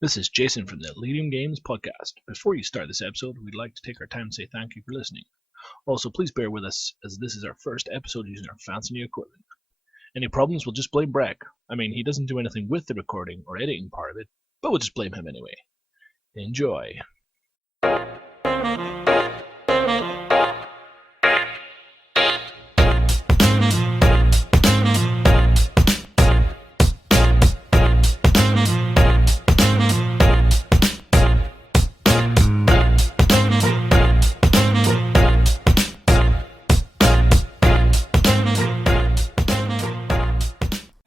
This is Jason from the Ellerium Games Podcast. Before you start this episode, we'd like to take our time to say thank you for listening. Also, please bear with us as this is our first episode using our fancy new equipment. Any problems, we'll just blame Breck. I mean, he doesn't do anything with the recording or editing part of it, but we'll just blame him anyway. Enjoy.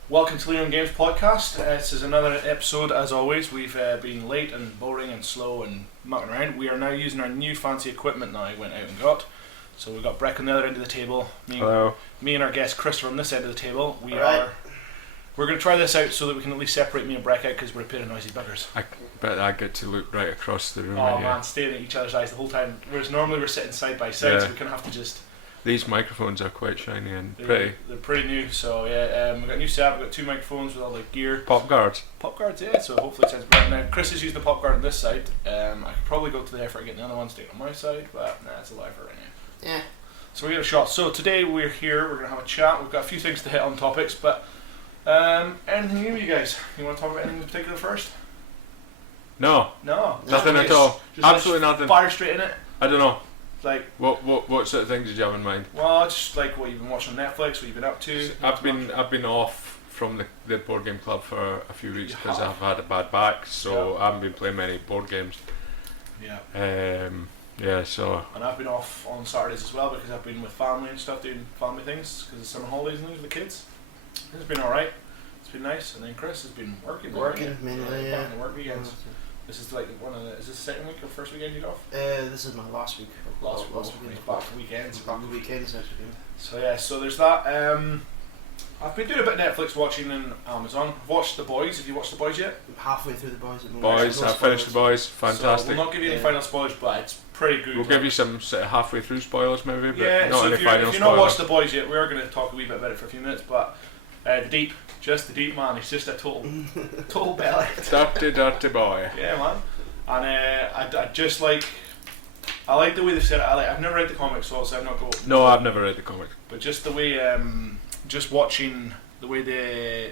Welcome to Ellerium Games Podcast. This is another episode. As always, we've been late and boring and slow and mucking around. We are now using our new fancy equipment that I went out and got. So we've got Breck on the other end of the table. Hello. Me and our guest Christopher on this end of the table. Alright. We're going to try this out so that we can at least separate me and Breck out because we're a pair of noisy buggers. But I get to look right across the room. Oh at you. man, staring at each other's eyes the whole time. Whereas normally we're sitting side by side, Yeah. so we kind of have to just... These microphones are quite shiny and pretty. They're pretty new, so yeah. We've got a new setup. We've got two microphones with all the gear. Pop guards. Pop guards, yeah, so hopefully it sounds better. Now, Chris is using the pop guard on this side. I could probably go to the effort of getting the other one sticking on my side, but nah, it's a lie for right now. Yeah. So we get a shot. So today we're here, we're going to have a chat. We've got a few things to hit on topics, but anything new, you guys? You want to talk about anything in particular first? No, No. nothing Just- at all. just Absolutely let's nothing. Fire straight in it. I don't know. Like, What sort of things did you have in mind? well, just like what you've been watching on Netflix, what you've been up to. I've been off from the board game club for a few weeks You because have? I've had a bad back, so I haven't been playing many board games. Yeah. Yeah, so And I've been off on Saturdays as well because I've been with family and stuff, doing family things because it's summer holidays and things with the kids. It's been alright. It's been nice. And then Chris has been working. Mainly, yeah. Back on the work weekends. This is like is this the second week or first weekend you'd off? This is my last week. Last weekend. week. Back to weekends. Back to weekends actually. So yeah, so there's that. I've been doing a bit of Netflix watching on Amazon. I've watched The Boys. Have you watched The Boys yet? I'm halfway through the boys at the moment. boys, No I finished the spoilers. boys. Fantastic. So we'll not give you any Yeah. final spoilers, but it's pretty good. We'll give you some sort of halfway through spoilers maybe, but Yeah, not so any if you're final not spoilers. watched The Boys yet, we are going to talk a wee bit about it for a few minutes, but the Deep, man, he's just a total belly. Dirty boy. Yeah, man. And I just like, I like the way they've said it. I've never read the comics, so obviously I'm not going. No, I've never read the comic. But just the way, just watching the way the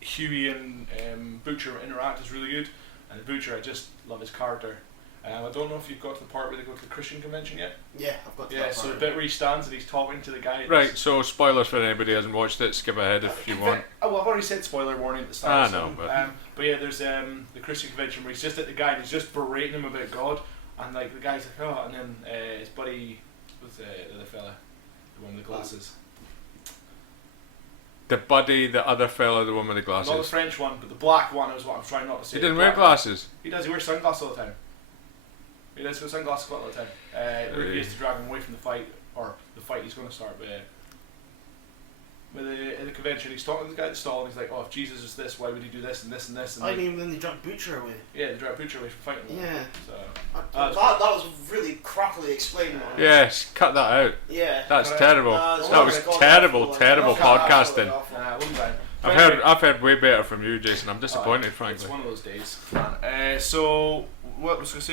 Huey and Butcher interact is really good. And the Butcher, I just love his character. I don't know if you've got to the part where they go to the Christian convention yet. Yeah, I've got Yeah, that so the part. bit where he stands and he's talking to the guy. Right, so spoilers for anybody who hasn't watched it, skip ahead if you want. Oh, well, I've already said spoiler warning at the start. I know, but yeah, there's the Christian convention where he's just at the guy and he's just berating him about God, and like the guy's like, oh, and then his buddy, what's the other fella, the one with the glasses, The buddy, the other fella, the one with the not the glasses. French one, but the black one is what I'm trying not to say. He didn't The wear black one. glasses. He does. He wears sunglasses all the time. He does wear sunglasses all the time. Where he has to drag him away from the fight, or the fight he's going to start with. At the convention, he's talking to the guy at the stall, and he's like, "Oh, if Jesus was this, why would he do this and this and this?" And I like, mean, when they drug Butcher away. yeah, they drag Butcher away from fighting. Yeah. So That was really crappily explained. Man. Yes, cut that out. Yeah. That's Correct. terrible. It's That was awful. terrible, Awful. terrible Awful. podcasting. Awful. we'll be fine. I've heard way better from you, Jason. I'm disappointed, It's frankly. one of those days, man. So what was I going to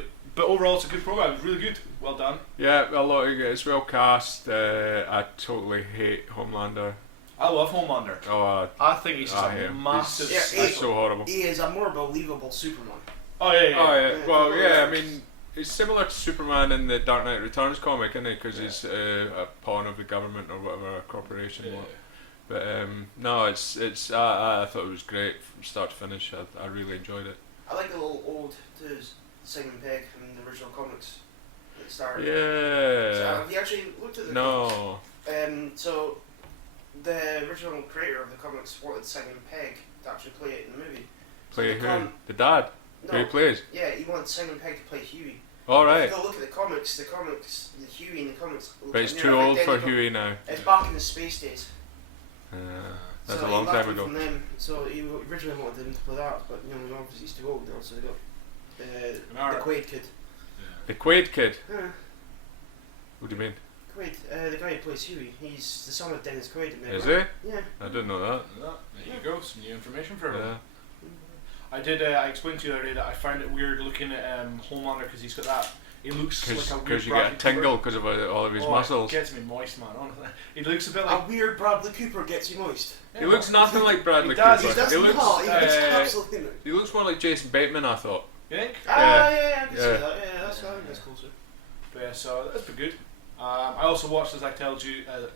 say? But overall, it's a good program. It's really good. Well done. Yeah, a lot of it's well cast. I totally hate Homelander. I love Homelander. Oh, I think he's just I a hate him. massive. Yeah, He's so horrible. He is a more believable Superman. Oh yeah, yeah. Oh yeah, well yeah. I Yeah. mean, it's similar to Superman in the Dark Knight Returns comic, isn't it? Because he's a pawn of the government or whatever, a corporation. Yeah. What. But no, it's I thought it was great from start to finish. I really enjoyed it. I like the little ode to Simon Pegg from the original comics that started. So Yeah. have you actually looked at the No. So the original creator of the comics wanted Simon Pegg to actually play it in the movie. Play the who? con- The dad. Who he No, plays? yeah, he wanted Simon Pegg to play Huey. All If right. you go look at the comics, the Huey in the comics. look But he's near too old for identical. Huey now. It's back in the space days. That's so a long he left time him ago. From them, so he originally wanted him to play that, but obviously he's too old now, so they got the Quaid kid. The Quaid kid. Huh. What do you mean? Quaid, the guy who plays Huey, he's the son of Dennis Quaid. Is he? Yeah. I didn't know that. There you go. Some new information for everyone. Yeah. I did. I explained to you the other day that I found it weird looking at Homelander because he's got that. He looks like a weird. Because you get a tingle because of all of his muscles. It gets me moist, man. Honestly, he looks a bit like a weird Bradley Cooper gets you moist. Yeah, he looks nothing like Bradley Cooper. He does not. Absolutely not. He looks more like Jason Bateman, I thought. You think? Yeah, I can see that. Yeah, that's closer. But yeah, so that's been good. I also watched, as I told you. Ooh,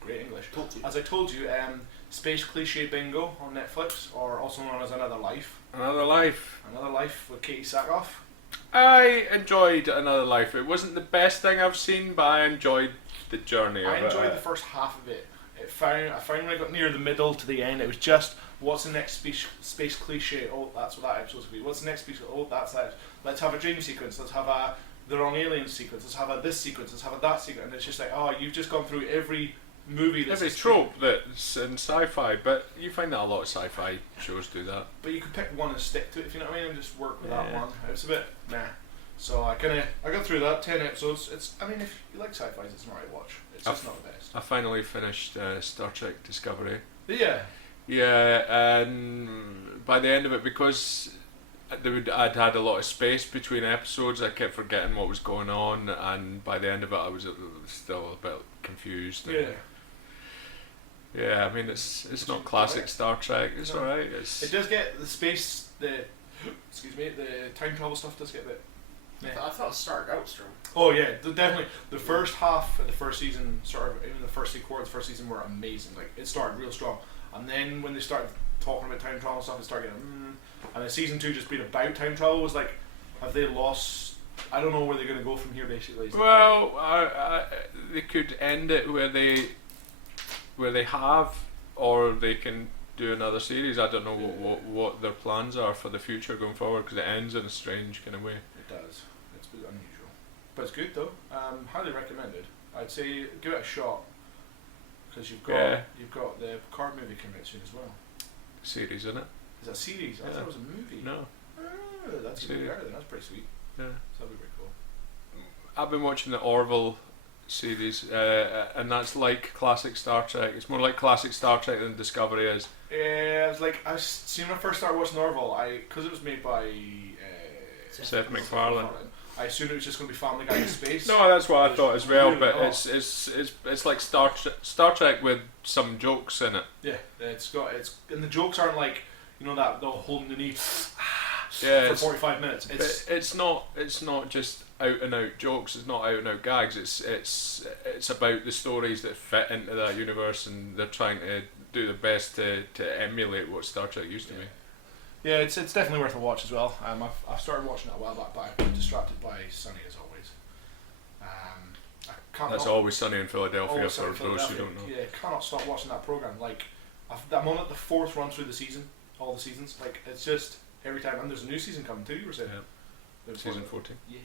great English. As I told you, Space Cliche Bingo on Netflix, or also known as Another Life. Another Life with Katie Sackhoff. I enjoyed Another Life. It wasn't the best thing I've seen, but I enjoyed the journey. I enjoyed the first half of it. I found when I got near the middle to the end, it was just, what's the next space cliche? Oh, that's what that episode's going to be. What's the next space? Oh, that's that. Let's have a dream sequence. Let's have a the wrong alien sequence. Let's have a this sequence. Let's have a that sequence. And it's just like, oh, you've just gone through every movie. Every trope that's in sci-fi, but you find that a lot of sci-fi shows do that. But you could pick one and stick to it, if you know what I mean, and just work with that one. It's a bit nah. So I got through that 10 episodes. If you like sci-fi, it's not right to watch. It's just not the best. I finally finished Star Trek Discovery. Yeah. Yeah, and by the end of it, because I'd had a lot of space between episodes, I kept forgetting what was going on, and by the end of it, I was still a bit confused. Yeah, I mean, it's not classic Star Trek. It's alright. It does get the time travel stuff does get a bit. I thought it started out strong. Oh yeah, definitely. The first half of the first season, even the first 3 quarters of the first season were amazing. Like, it started real strong, and then when they started talking about time travel and stuff, it started getting and then season 2 just being about time travel was like, have they lost? I don't know where they're going to go from here. Basically, well, they could end it where they have, or they can do another series. I don't know what their plans are for the future going forward, because it ends in a strange kind of way. It does. It's a bit unusual, but it's good though. Highly recommended. I'd say give it a shot, because you've got the Picard movie coming out soon as well. Series, isn't it? Is that a series? I thought it was a movie. No. That's even better then. That's pretty sweet. Yeah. So that'd be pretty cool. I've been watching the Orville series, and that's like classic Star Trek. It's more like classic Star Trek than Discovery is. Yeah, when I first started watching Orville, because it was made by Seth MacFarlane. I assumed it was just going to be Family Guy in space. No, that's what I thought as well. Really, but it's like Star Trek with some jokes in it. Yeah, and the jokes aren't like, that they'll holding the knee for 45 minutes. It's not just out and out jokes. It's not out and out gags. It's about the stories that fit into that universe, and they're trying to do the best to emulate what Star Trek used to be. Yeah, it's definitely worth a watch as well. I've started watching it a while back, but I've been distracted by Sunny as always. That's Always Sunny in Philadelphia for those who don't know. Yeah, cannot stop watching that program. Like, I'm on the 4th run through the season, all the seasons. Like, it's just every time, and there's a new season coming too. You were saying, season 14. Yeah.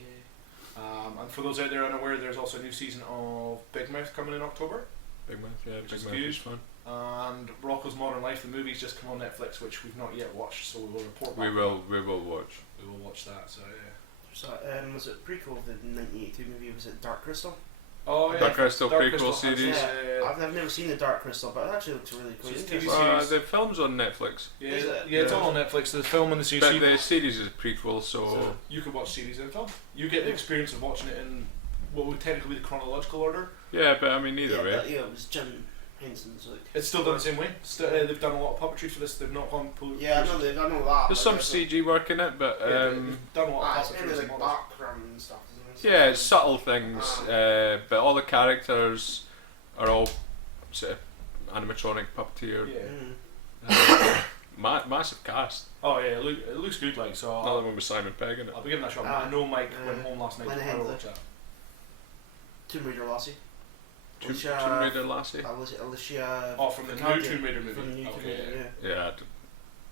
And for those out there unaware, there's also a new season of Big Mouth coming in October. Big Mouth is fun. And Rocko's Modern Life, the movie's just come on Netflix, which we've not yet watched, so we will report back. We will watch. We will watch that. So yeah. So was it prequel of the 1982 movie? Was it Dark Crystal? Oh yeah. Dark Crystal prequel series. Yeah. I've never seen the Dark Crystal, but it actually looks really cool. The film's on Netflix. Yeah, it's all on Netflix. The film and the series. But the series is a prequel, so you could watch series and film. You get the experience of watching it in what would technically be the chronological order. Yeah, but I mean either way. It was Jim Henson's like. It's still done the same way. They've done a lot of puppetry for this. They've not gone. Yeah, I know that. There's some CG work in it, but they've done a lot of puppetry. It's like background and stuff. Yeah, it's subtle things, but all the characters are all sort of animatronic puppeteer. Yeah. Massive cast. Oh yeah, it looks good. Like so. Another one with Simon Pegg in it. I'll be giving that a shot. I know Mike went home last night. I watch that. Tomb Raider Lassie. Tomb Raider Lassie. Alicia. Oh, from the new Tomb Raider movie. From the new Tomb Raider, yeah.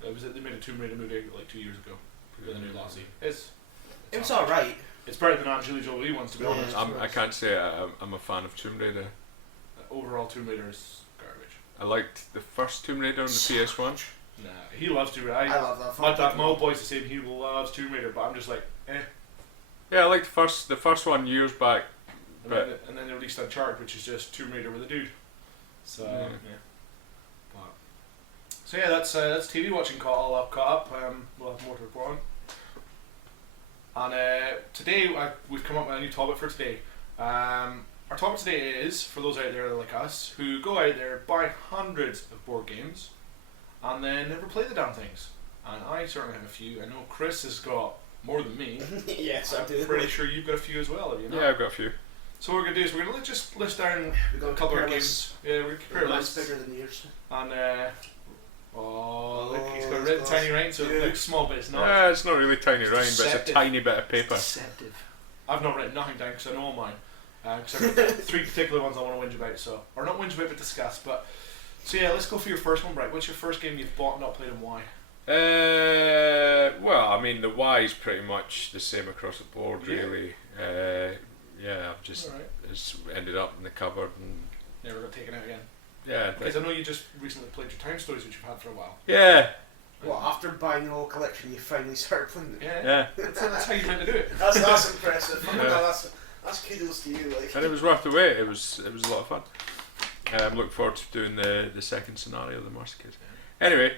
They made a Tomb Raider movie like 2 years ago. The new Lassie. It was alright. It's better than Angelina Jolie ones, to be honest. I can't say I'm a fan of Tomb Raider. Overall, Tomb Raider is garbage. I liked the first Tomb Raider on the PS1. Nah, he loves Tomb Raider. I love that. My old boy's the same. He loves Tomb Raider, but I'm just like, eh. Yeah, I liked the first one years back. And then they released Uncharted, which is just Tomb Raider with a dude. So yeah. But So yeah, that's TV watching caught up. We'll have more to report on. And today we've come up with a new topic for today. Our topic today is for those out there like us who go out there, buy hundreds of board games, and then never play the damn things. And I certainly have a few. I know Chris has got more than me. Yes, I do. I'm pretty sure you've got a few as well, have you not? Yeah, I've got a few. So what we're going to do is we're going to just list down a couple of games. Yeah, we're going to compare lists. Bigger than yours. And, look, he's got a written tiny writing, so it looks small, but it's not. Yeah, it's not really tiny writing, but it's a deceptive. tiny bit of paper. Deceptive. I've not written nothing down because I know all mine. Because I've got 3 particular ones I want to whinge about, or not whinge about, but discuss. So yeah, let's go for your first one, Breck. What's your first game you've bought and not played, and why? Well, I mean, the Y is pretty much the same across the board, Yeah. really. I've just it's ended up in the cupboard and Never got taken out again. yeah. Because I know you just recently played your Time Stories, which you've had for a while. Yeah, Well, after buying the whole collection, you finally started playing it. yeah. That's how you meant to do it. That's impressive. Yeah. No, that's kudos to you. Like. And it was worth the wait. It was a lot of fun. I'm looking forward to doing the second scenario, the Mercy Kids. Anyway,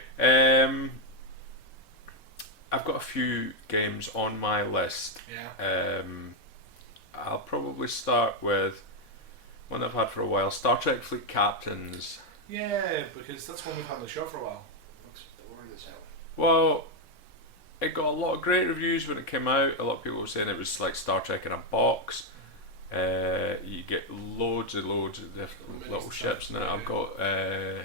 I've got a few games on my list. Yeah. I'll probably start with one I've had for a while, Star Trek Fleet Captains. Yeah, because that's one we've had on the show for a while. Looks boring as hell. Well, it got a lot of great reviews when it came out. A lot of people were saying it was like Star Trek in a box. You get loads of different little ships in it. I've got the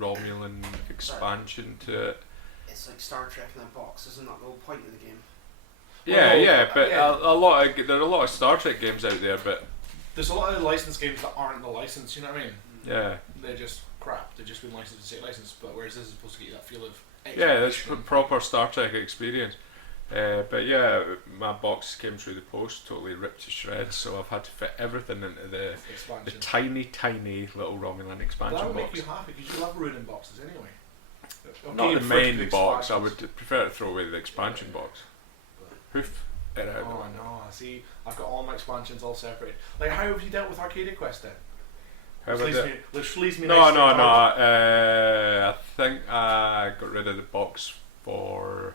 Romulan expansion to it. It's like Star Trek in a box, isn't that the whole point of the game? But a lot of there are a lot of Star Trek games out there, but There's a lot of licensed games that aren't the license, you know what I mean? yeah, They're just crap. They've just been licensed to say licensed, but whereas this is supposed to get you that feel of yeah, that's exploration. proper Star Trek experience. But yeah, my box came through the post, totally ripped to shreds. So I've had to fit everything into the expansion. tiny little Romulan expansion That would box. make you happy because you love ruining boxes anyway. Not Okay, the first main big box. I expansions. would prefer to throw away the expansion box. Poof. It out. Oh no! See, I've got all my expansions all separate. Like, how have you dealt with Arcadia Quest then? How Which about leaves that? which leaves me. No. nice and hard. I think I got rid of the box for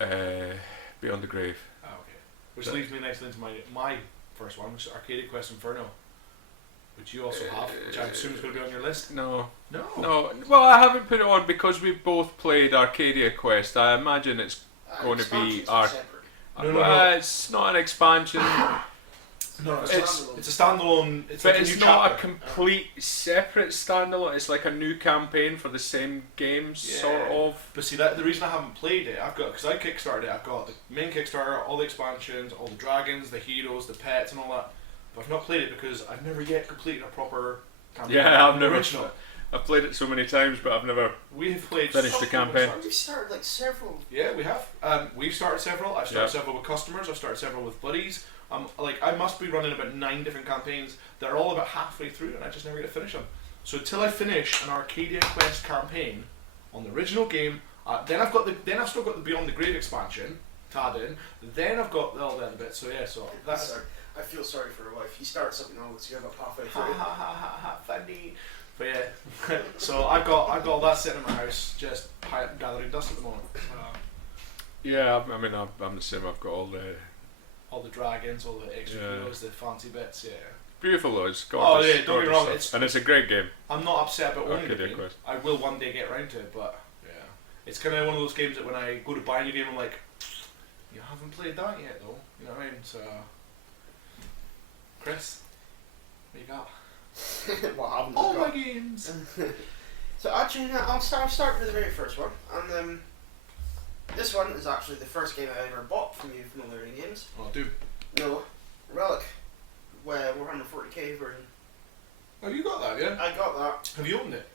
Beyond the Grave. Oh, okay. Which leads me nicely into my first one, which is Arcadia Quest Inferno, which you also have, which I assume is going to be on your list. No. No. Well, I haven't put it on because we both played Arcadia Quest. I imagine it's going to be Expansions are separate. No. It's not an expansion. No, It's- it's a standalone. It's But like it's a new not chapter. a complete separate standalone. It's like a new campaign for the same game, sort Yeah. of. But see, that the reason I haven't played it, because I kickstarted it. I've got the main Kickstarter, all the expansions, all the dragons, the heroes, the pets, and all that. But I've not played it because I've never yet completed a proper campaign. Yeah, I've The never. original. I've played it so many times, but I've never. We have played. Finished the campaign. We've started like several. Yeah, we have. We've started several. I've started Yeah. several with customers. I've started several with buddies. I must be running about 9 different campaigns that are all about halfway through, and I just never get to finish them. So until I finish an Arcadia Quest campaign on the original game, then I've still got the Beyond the Grave expansion to add in. Then I've got all the other bits. So yeah, so that's Sorry. I feel sorry for her wife. You start something else, you give up halfway ha through. ha ha ha ha funny. But yeah, so I've got all that sitting in my house, just gathering dust at the moment. Yeah, I mean, I'm the same. I've got all the All the dragons, all the extra Yeah. heroes, the fancy bits. Yeah. beautiful though. It's Oh, gorgeous. yeah, don't get me gorgeous wrong, stuff. And it's a great game. I'm not upset about owning the Arcadia game. Quest. I will one day get around to it, but yeah, it's kind of one of those games that when I go to buy a new game, I'm like, you haven't played that yet, though. You know what I mean? So, Chris, what you got? What haven't All I my got? games. So actually, I'll start with the very first one, and this one is actually the first game I ever bought from you from Ellerium Games. Oh, dude. No, Relic, where Warhammer 40k version. Oh, you got that, yeah? I got that. Have you opened it?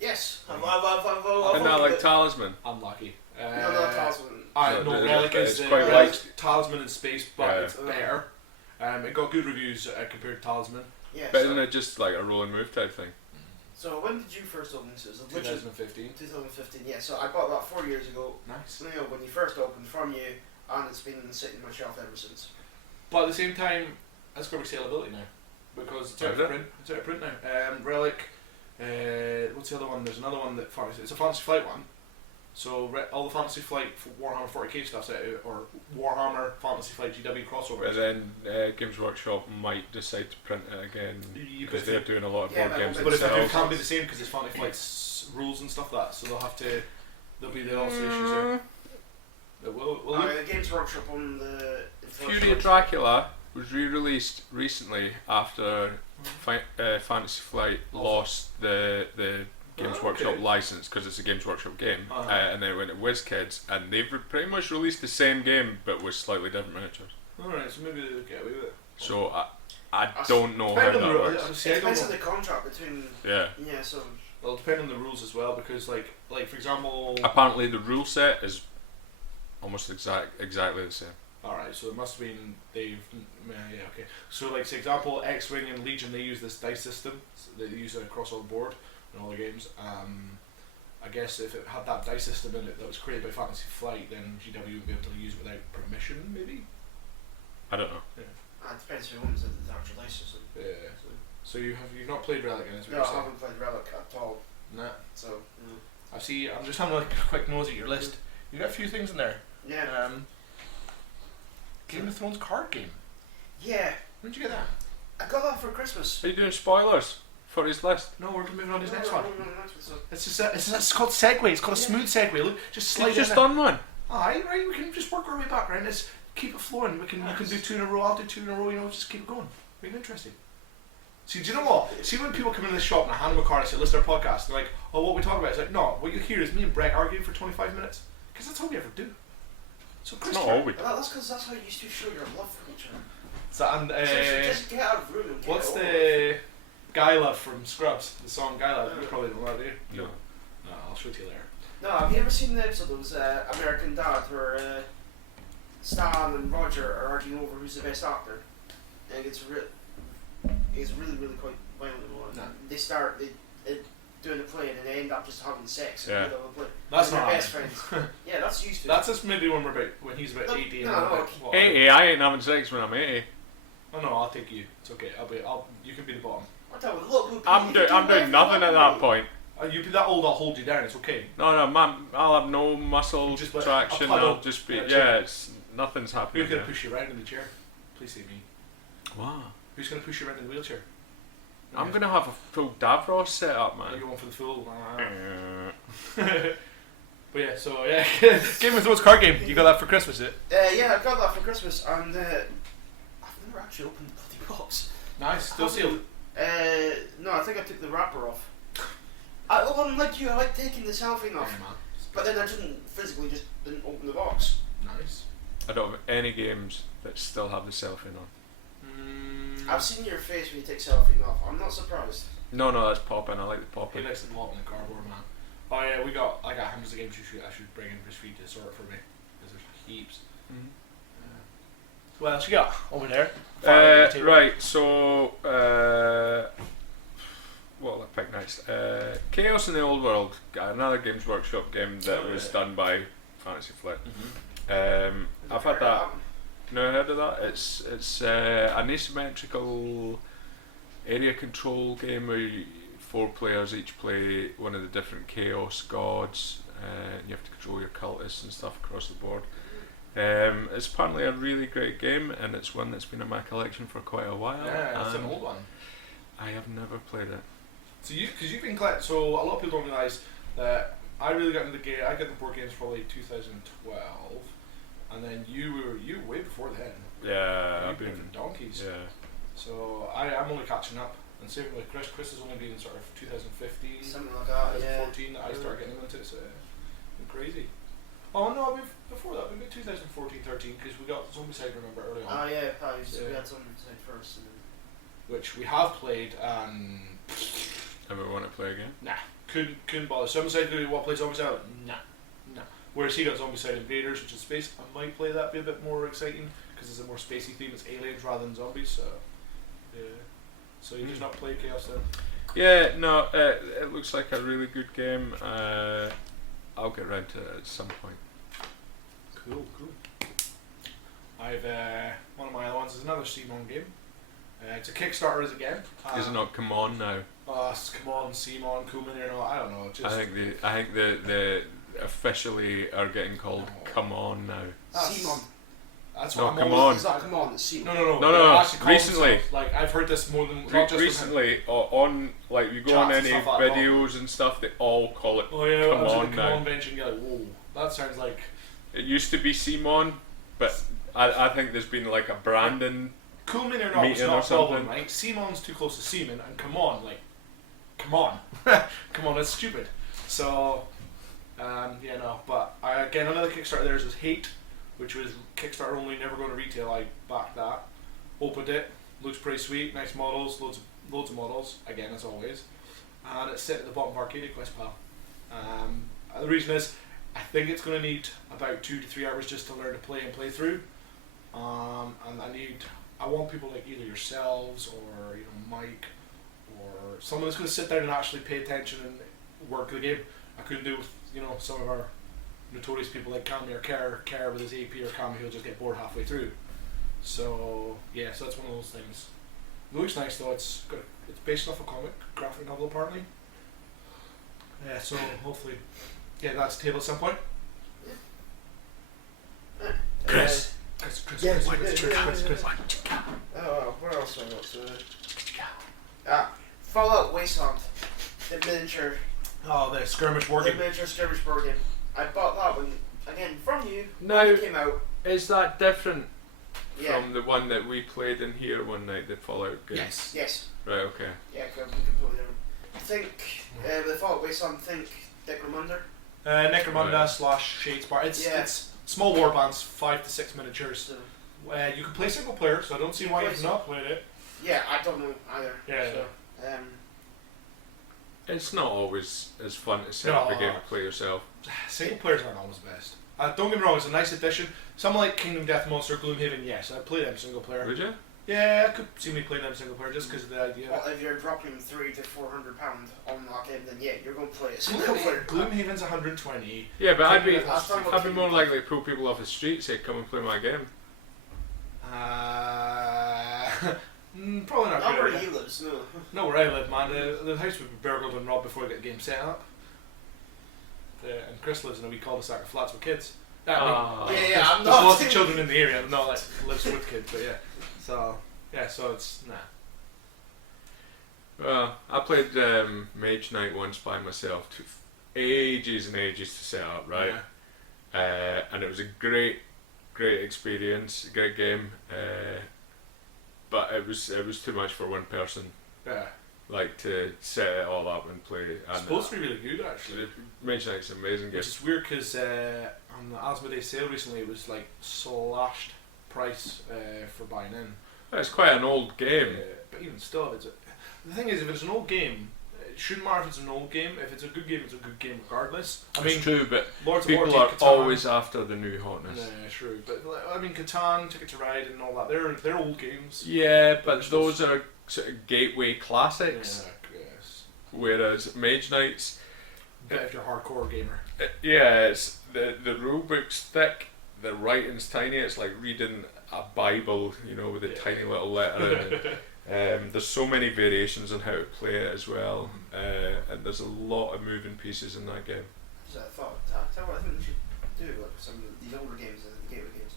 Yes, I've Isn't that opened like it. Talisman? Unlucky. No, not Talisman. No, No, it's- Relic is it's quite Relic's Talisman in space, but Yeah. it's better. It got good reviews compared to Talisman. Yeah. But So, isn't it just like a roll and move type thing? so when did you first open this? It was literally 2015. 2015. Yeah. So I bought that 4 years ago. Nice. You know, when you first opened from you, and it's been sitting on my shelf ever since. But at the same time, that's got resaleability now because it's out Is of it? print. It's out of print now. Relic What's the other one? There's another one that it's a Fantasy Flight one. So all the Fantasy Flight for Warhammer 40k stuff's out, or Warhammer Fantasy Flight GW crossovers. And then Games Workshop might decide to print it again because they're doing a lot of board games but if they do, it themselves. can't be the same because it's Fantasy Flight's rules and stuff like that. So there'll be the also issues there. The Games Workshop on the Fury of Dracula was re-released recently after Fantasy Flight lost the Games Workshop license because it's a Games Workshop game, and then it went to WizKids, and they've pretty much released the same game but with slightly different miniatures. Alright, so maybe they'll get away with it. So I don't know how that works. It depends on the contract between. Yeah. Yeah. So. Well, it'll depend on the rules as well because, like for example. Apparently, the rule set is almost exactly the same. Alright, so it must have been okay. So, like, for example, X-Wing and Legion, they use this dice system. So they use it across all the board in all their games. I guess if it had that dice system in it that was created by Fantasy Flight, then GW would be able to use it without permission, maybe? I don't know. Yeah. It depends who owns the actual dice system. Yeah. So you've not played Relic again? No, I haven't played Relic at all. Nah. So. I see. I'm just having a quick nose at your list. You got a few things in there. Yeah. Game of Thrones card game. Yeah. When did you get that? I got that for Christmas. Are you doing spoilers for his list? No, we're moving on to his next No, one. so It's called segue. It's called a smooth segue. Look, just slide You've just in done one. Alright, right. We can just work our way back, right? Let's keep it flowing. You can do 2 in a row. I'll do 2 in a row. You know, just keep it going. Make it interesting. See, do you know what? See when people come into the shop and I hand them a card and say, listen to our podcast, they're like, oh, what are we talking about? It's like, no, what you hear is me and Breck arguing for 25 minutes. Because that's all we ever do. So, Chris, Not all we. That's because that's how you used to show your love for each other. So, and, just get out of the room and get what's it the Guy Love from Scrubs? The song Guy Love? You probably don't know that, do you? No. No, I'll show it to you later. No, have you ever seen the episode that was American Dad where Stan and Roger are arguing over who's the best actor? And it's really, really quite violent. No. They start doing the play and then they end up just having sex in the middle of the play. That's They're not best friends. Yeah, that's used to. That's just maybe when he's about 80 and I'm about, what, 80, I ain't having sex when I'm 80. Oh no, I'll take you. It's okay. You can be the bottom. I'm doing nothing at that point. You'll be that old, I'll hold you down. It's okay. No, man, I'll have no muscle Just like traction. a puddle. I'll just be nothing's happening. Who's gonna there. push you around in the chair? Please say me. Wow. Who's gonna push you around in the wheelchair? I'm gonna have a full Davros set up, Are man. you going for the full? Uh, But yeah, so yeah, Game of Thrones card game. You got that for Christmas, is it? Yeah, I got that for Christmas and I've never actually opened the bloody box. Nice. Still sealed. No, I think I took the wrapper off. Unlike you, I like taking the cellophane off. Yeah, man. But then I didn't open the box. Nice. I don't have any games that still have the cellophane on. I've seen your face when you take cellophane off. I'm not surprised. No, that's popping. I like the He popping. likes the pop in the cardboard, man. Oh yeah, I got hundreds of games I should bring in just for you to sort for me because there's heaps. Mm-hmm. What else you got over there? Right, so what will I pick next? Chaos in the Old World, another Games Workshop game that was done by Fantasy Flight. I've had that. No, heard of that? It's an asymmetrical area control game where 4 players each play one of the different chaos gods, and you have to control your cultists and stuff across the board. It's apparently a really great game, and it's one that's been in my collection for quite a while. Yeah, it's an old one. I have never played it. So you've been so a lot of people don't realise that I really got into the game. I got the board games probably 2012, and then you were way before then. Yeah, You've been for donkeys. Yeah. So I'm only catching up, and same with Chris. Chris has only been sort of 2015, Something like that, 2014 that I started getting into it. So it's been crazy. Oh no, before that, maybe 2014, 13, because we got Zombicide, remember, early on. Oh yeah, we had Zombicide first. Which we have played, and Ever want to play again? nah, couldn't bother. Zombicide, do you want to play Zombicide? Nah. Whereas he got Zombicide Invaders, which is space. I might play that, be a bit more exciting, because it's a more spacey theme, it's aliens rather than zombies, so yeah. So you just not play Chaos then? Yeah, no, it looks like a really good game. I'll get around to it at some point. Cool. I've one of my other ones is another Simon game. It's a Kickstarter again. Is it not Come On now? Come On, Simon, Kuman, or no, I don't know. Just I think the officially are getting called Come On now. Simon. That's No, what I'm Come always- On. It's not come on, it's Simon. No. No, They actually call recently. themselves- like I've heard this more than not just from him. Recently, on like you go on Chats and any stuff like that. videos and stuff, they all call it Oh yeah, Come I was On at the Come now. On bench and you're like, whoa, that sounds like. It used to be Simon, but I think there's been like a branding. Coolman or not, it's Meeting not or a problem, something. right? Simon's too close to Seaman, and come on, come on, come on, that's stupid. So, yeah, no, but again, another Kickstarter theirs is Hate, which was Kickstarter only, never going to retail. I backed that, opened it, looks pretty sweet, nice models, loads of models, again as always, and it's set at the bottom of Arcadia Quest, pal. The reason is, I think it's going to need about 2 to 3 hours just to learn to play and play through. And I want people like either yourselves or Mike or someone that's going to sit down and actually pay attention and work the game. I couldn't do with some of our notorious people like Cammy or Kerr with his AP or Cammy who'll just get bored halfway through. So yeah, so that's one of those things. It looks nice though. It's based off a comic graphic novel apparently. Yeah, so hopefully get that to table at some point. Chris. Yes, Chris. Oh, where else have I got? Fallout Wasteland, the miniature Oh, the skirmish board game. skirmish board game. I bought that one again from you Now, when it came out. is that different Yeah. from the one that we played in here one night, the Fallout game? Yes. Right, okay. Yeah, completely different. I think the Fallout Wasteland. Think Necromunda. Necromunda Right. / Shadespire. Yeah. It's small war bands, 5 to 6 miniatures. So, You can play single player, so I don't see why you've not played it. yeah, I don't know either. Yeah. So, It's not always as fun to set No. up a game to play yourself. Single players aren't always best. Don't get me wrong, it's a nice addition. Something like Kingdom Death Monster, Gloomhaven, yes, I'd play them single player. Would you? Yeah, I could see me playing them single player just because of the idea. well, if you're dropping £300 to £400 on that game, then yeah, you're going to play it single player. Gloomhaven's 120. Yeah, but I'd be Kingdom more likely to pull people off the street, say, come and play my game. Probably not. Not good where idea. he lives, no. Not where I live, man. The house would be burgled and robbed before we get the game set up. And Chris lives in a wee cul-de-sac of flats with kids. Ah. I mean, Yeah, I'm there's not lots of saying- children in the area. I'm not like lives with kids, but yeah. So it's nah. Well, I played Mage Knight once by myself. Took ages and ages to set up, right? Yeah. And it was a great experience, great game. But it was too much for one person. Yeah. Like to set it all up and play. It's And supposed to be really good actually. Mage Knight's an amazing game. Which is weird because on the Asmodee sale recently it was like slashed price for buying in. It's quite an old game. But even still, the thing is, if it's an old game, it shouldn't matter if it's an old game. If it's a good game, it's a good game regardless. I mean, It's true, but Lords of people War, are Catan, always after the new hotness. Yeah, true. But like, I mean, Catan, Ticket to Ride, and all that. They're old games. Yeah, but those are sort of gateway classics. Yeah, yes. Whereas Mage Knights, But if you're a hardcore gamer. yeah, it's the rule book's thick, the writing's tiny. It's like reading a Bible, with a tiny little letter in it. There's so many variations on how to play it as well, and there's a lot of moving pieces in that game. So I thought, tell what I think they should do with some of these older games, the gateway games.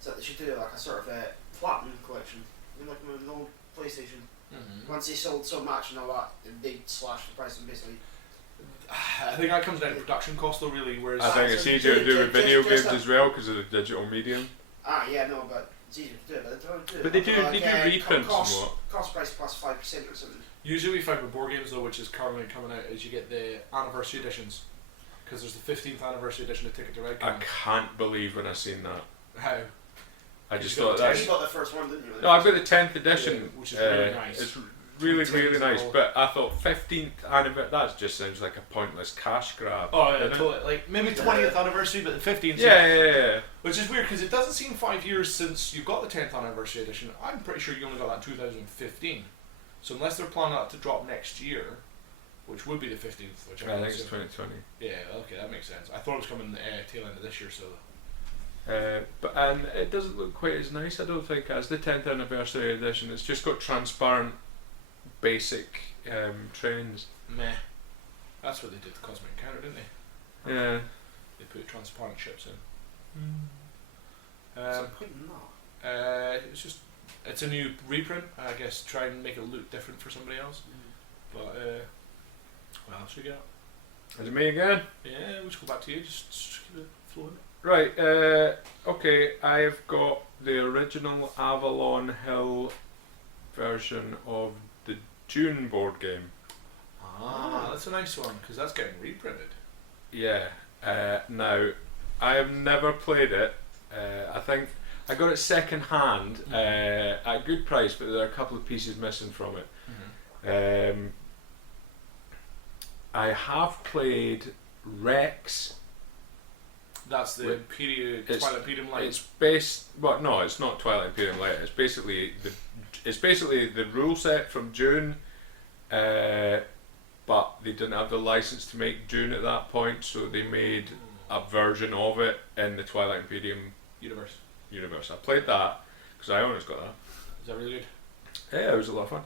So they should do like a sort of a platinum collection, like an old PlayStation. Mm-hmm. Once they sold so much and all that, they slashed the price and basically. I think that comes down to production cost though, really. Whereas I think so it's you easier to do with video just games as well because of the digital medium. Yeah, no, but it's easier to do it, but they don't do it. But they do reprints and what. Cost price plus 5% or something. usually we find with board games though, which is currently coming out, is you get the anniversary editions. Because there's the 15th anniversary edition of Ticket to Ride. I can't believe when I seen that. How? I just You got thought the that's. You got the first one, didn't you? No, I've got the 10th edition, Yeah, which is really nice. It's really Contains nice, all- but I thought 15th anniversary. That just sounds like a pointless cash grab. Oh yeah, doesn't it? totally. Like maybe 20th anniversary, but the 15th. Yeah. Which is weird because it doesn't seem 5 years since you got the 10th anniversary edition. I'm pretty sure you only got that in 2015. So unless they're planning that to drop next year, which would be the 15th, which I think it's 2020. Yeah, okay, that makes sense. I thought it was coming tail end of this year, so And it doesn't look quite as nice, I don't think, as the 10th anniversary edition. It's just got transparent, basic trains. Meh. That's what they did with Cosmic Encounter, didn't they? Yeah. They put transparent ships in. What's the point in that? It's a new reprint. I guess try and make it look different for somebody else. But what else we got? Is it me again? Yeah, we'll just go back to you. Just keep it flowing. Right, okay, I've got the original Avalon Hill version of the Dune board game. Ah, that's a nice one, because that's getting reprinted. Yeah, now, I have never played it. I think I got it second hand at a good price, but there are a couple of pieces missing from it. I have played Rex. That's the Twilight Imperium Light. It's based. Well, no, it's not Twilight Imperium Light. It's basically the rule set from Dune, but they didn't have the license to make Dune at that point, so they made a version of it in the Twilight Imperium universe. I played that because I always got that. Is that really good? Yeah, it was a lot of fun.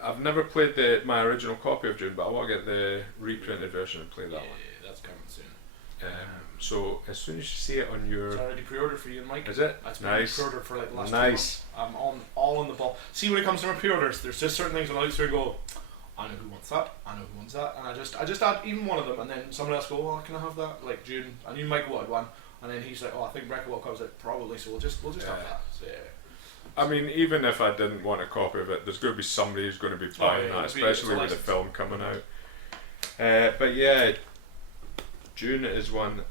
I've never played my original copy of Dune, but I want to get the reprinted version and play that one. Yeah, that's coming soon. So as soon as you see it on your... It's already pre-ordered for you and Mike. Is it? It's been Nice. pre-ordered for like the last 2 Nice. months. I'm all on the ball. See, when it comes to my pre-orders, there's just certain things when I look through and go, I know who wants that, I know who wants that, and I just add even one of them, and then someone else go, oh, can I have that? Like June, I knew Mike wanted one, and then he's like, oh, I think Breck will come. I was like, probably, so we'll just have that. So, yeah. I mean, even if I didn't want a copy of it, there's going to be somebody who's going to be buying that, especially with the film coming out. But yeah, Dune is one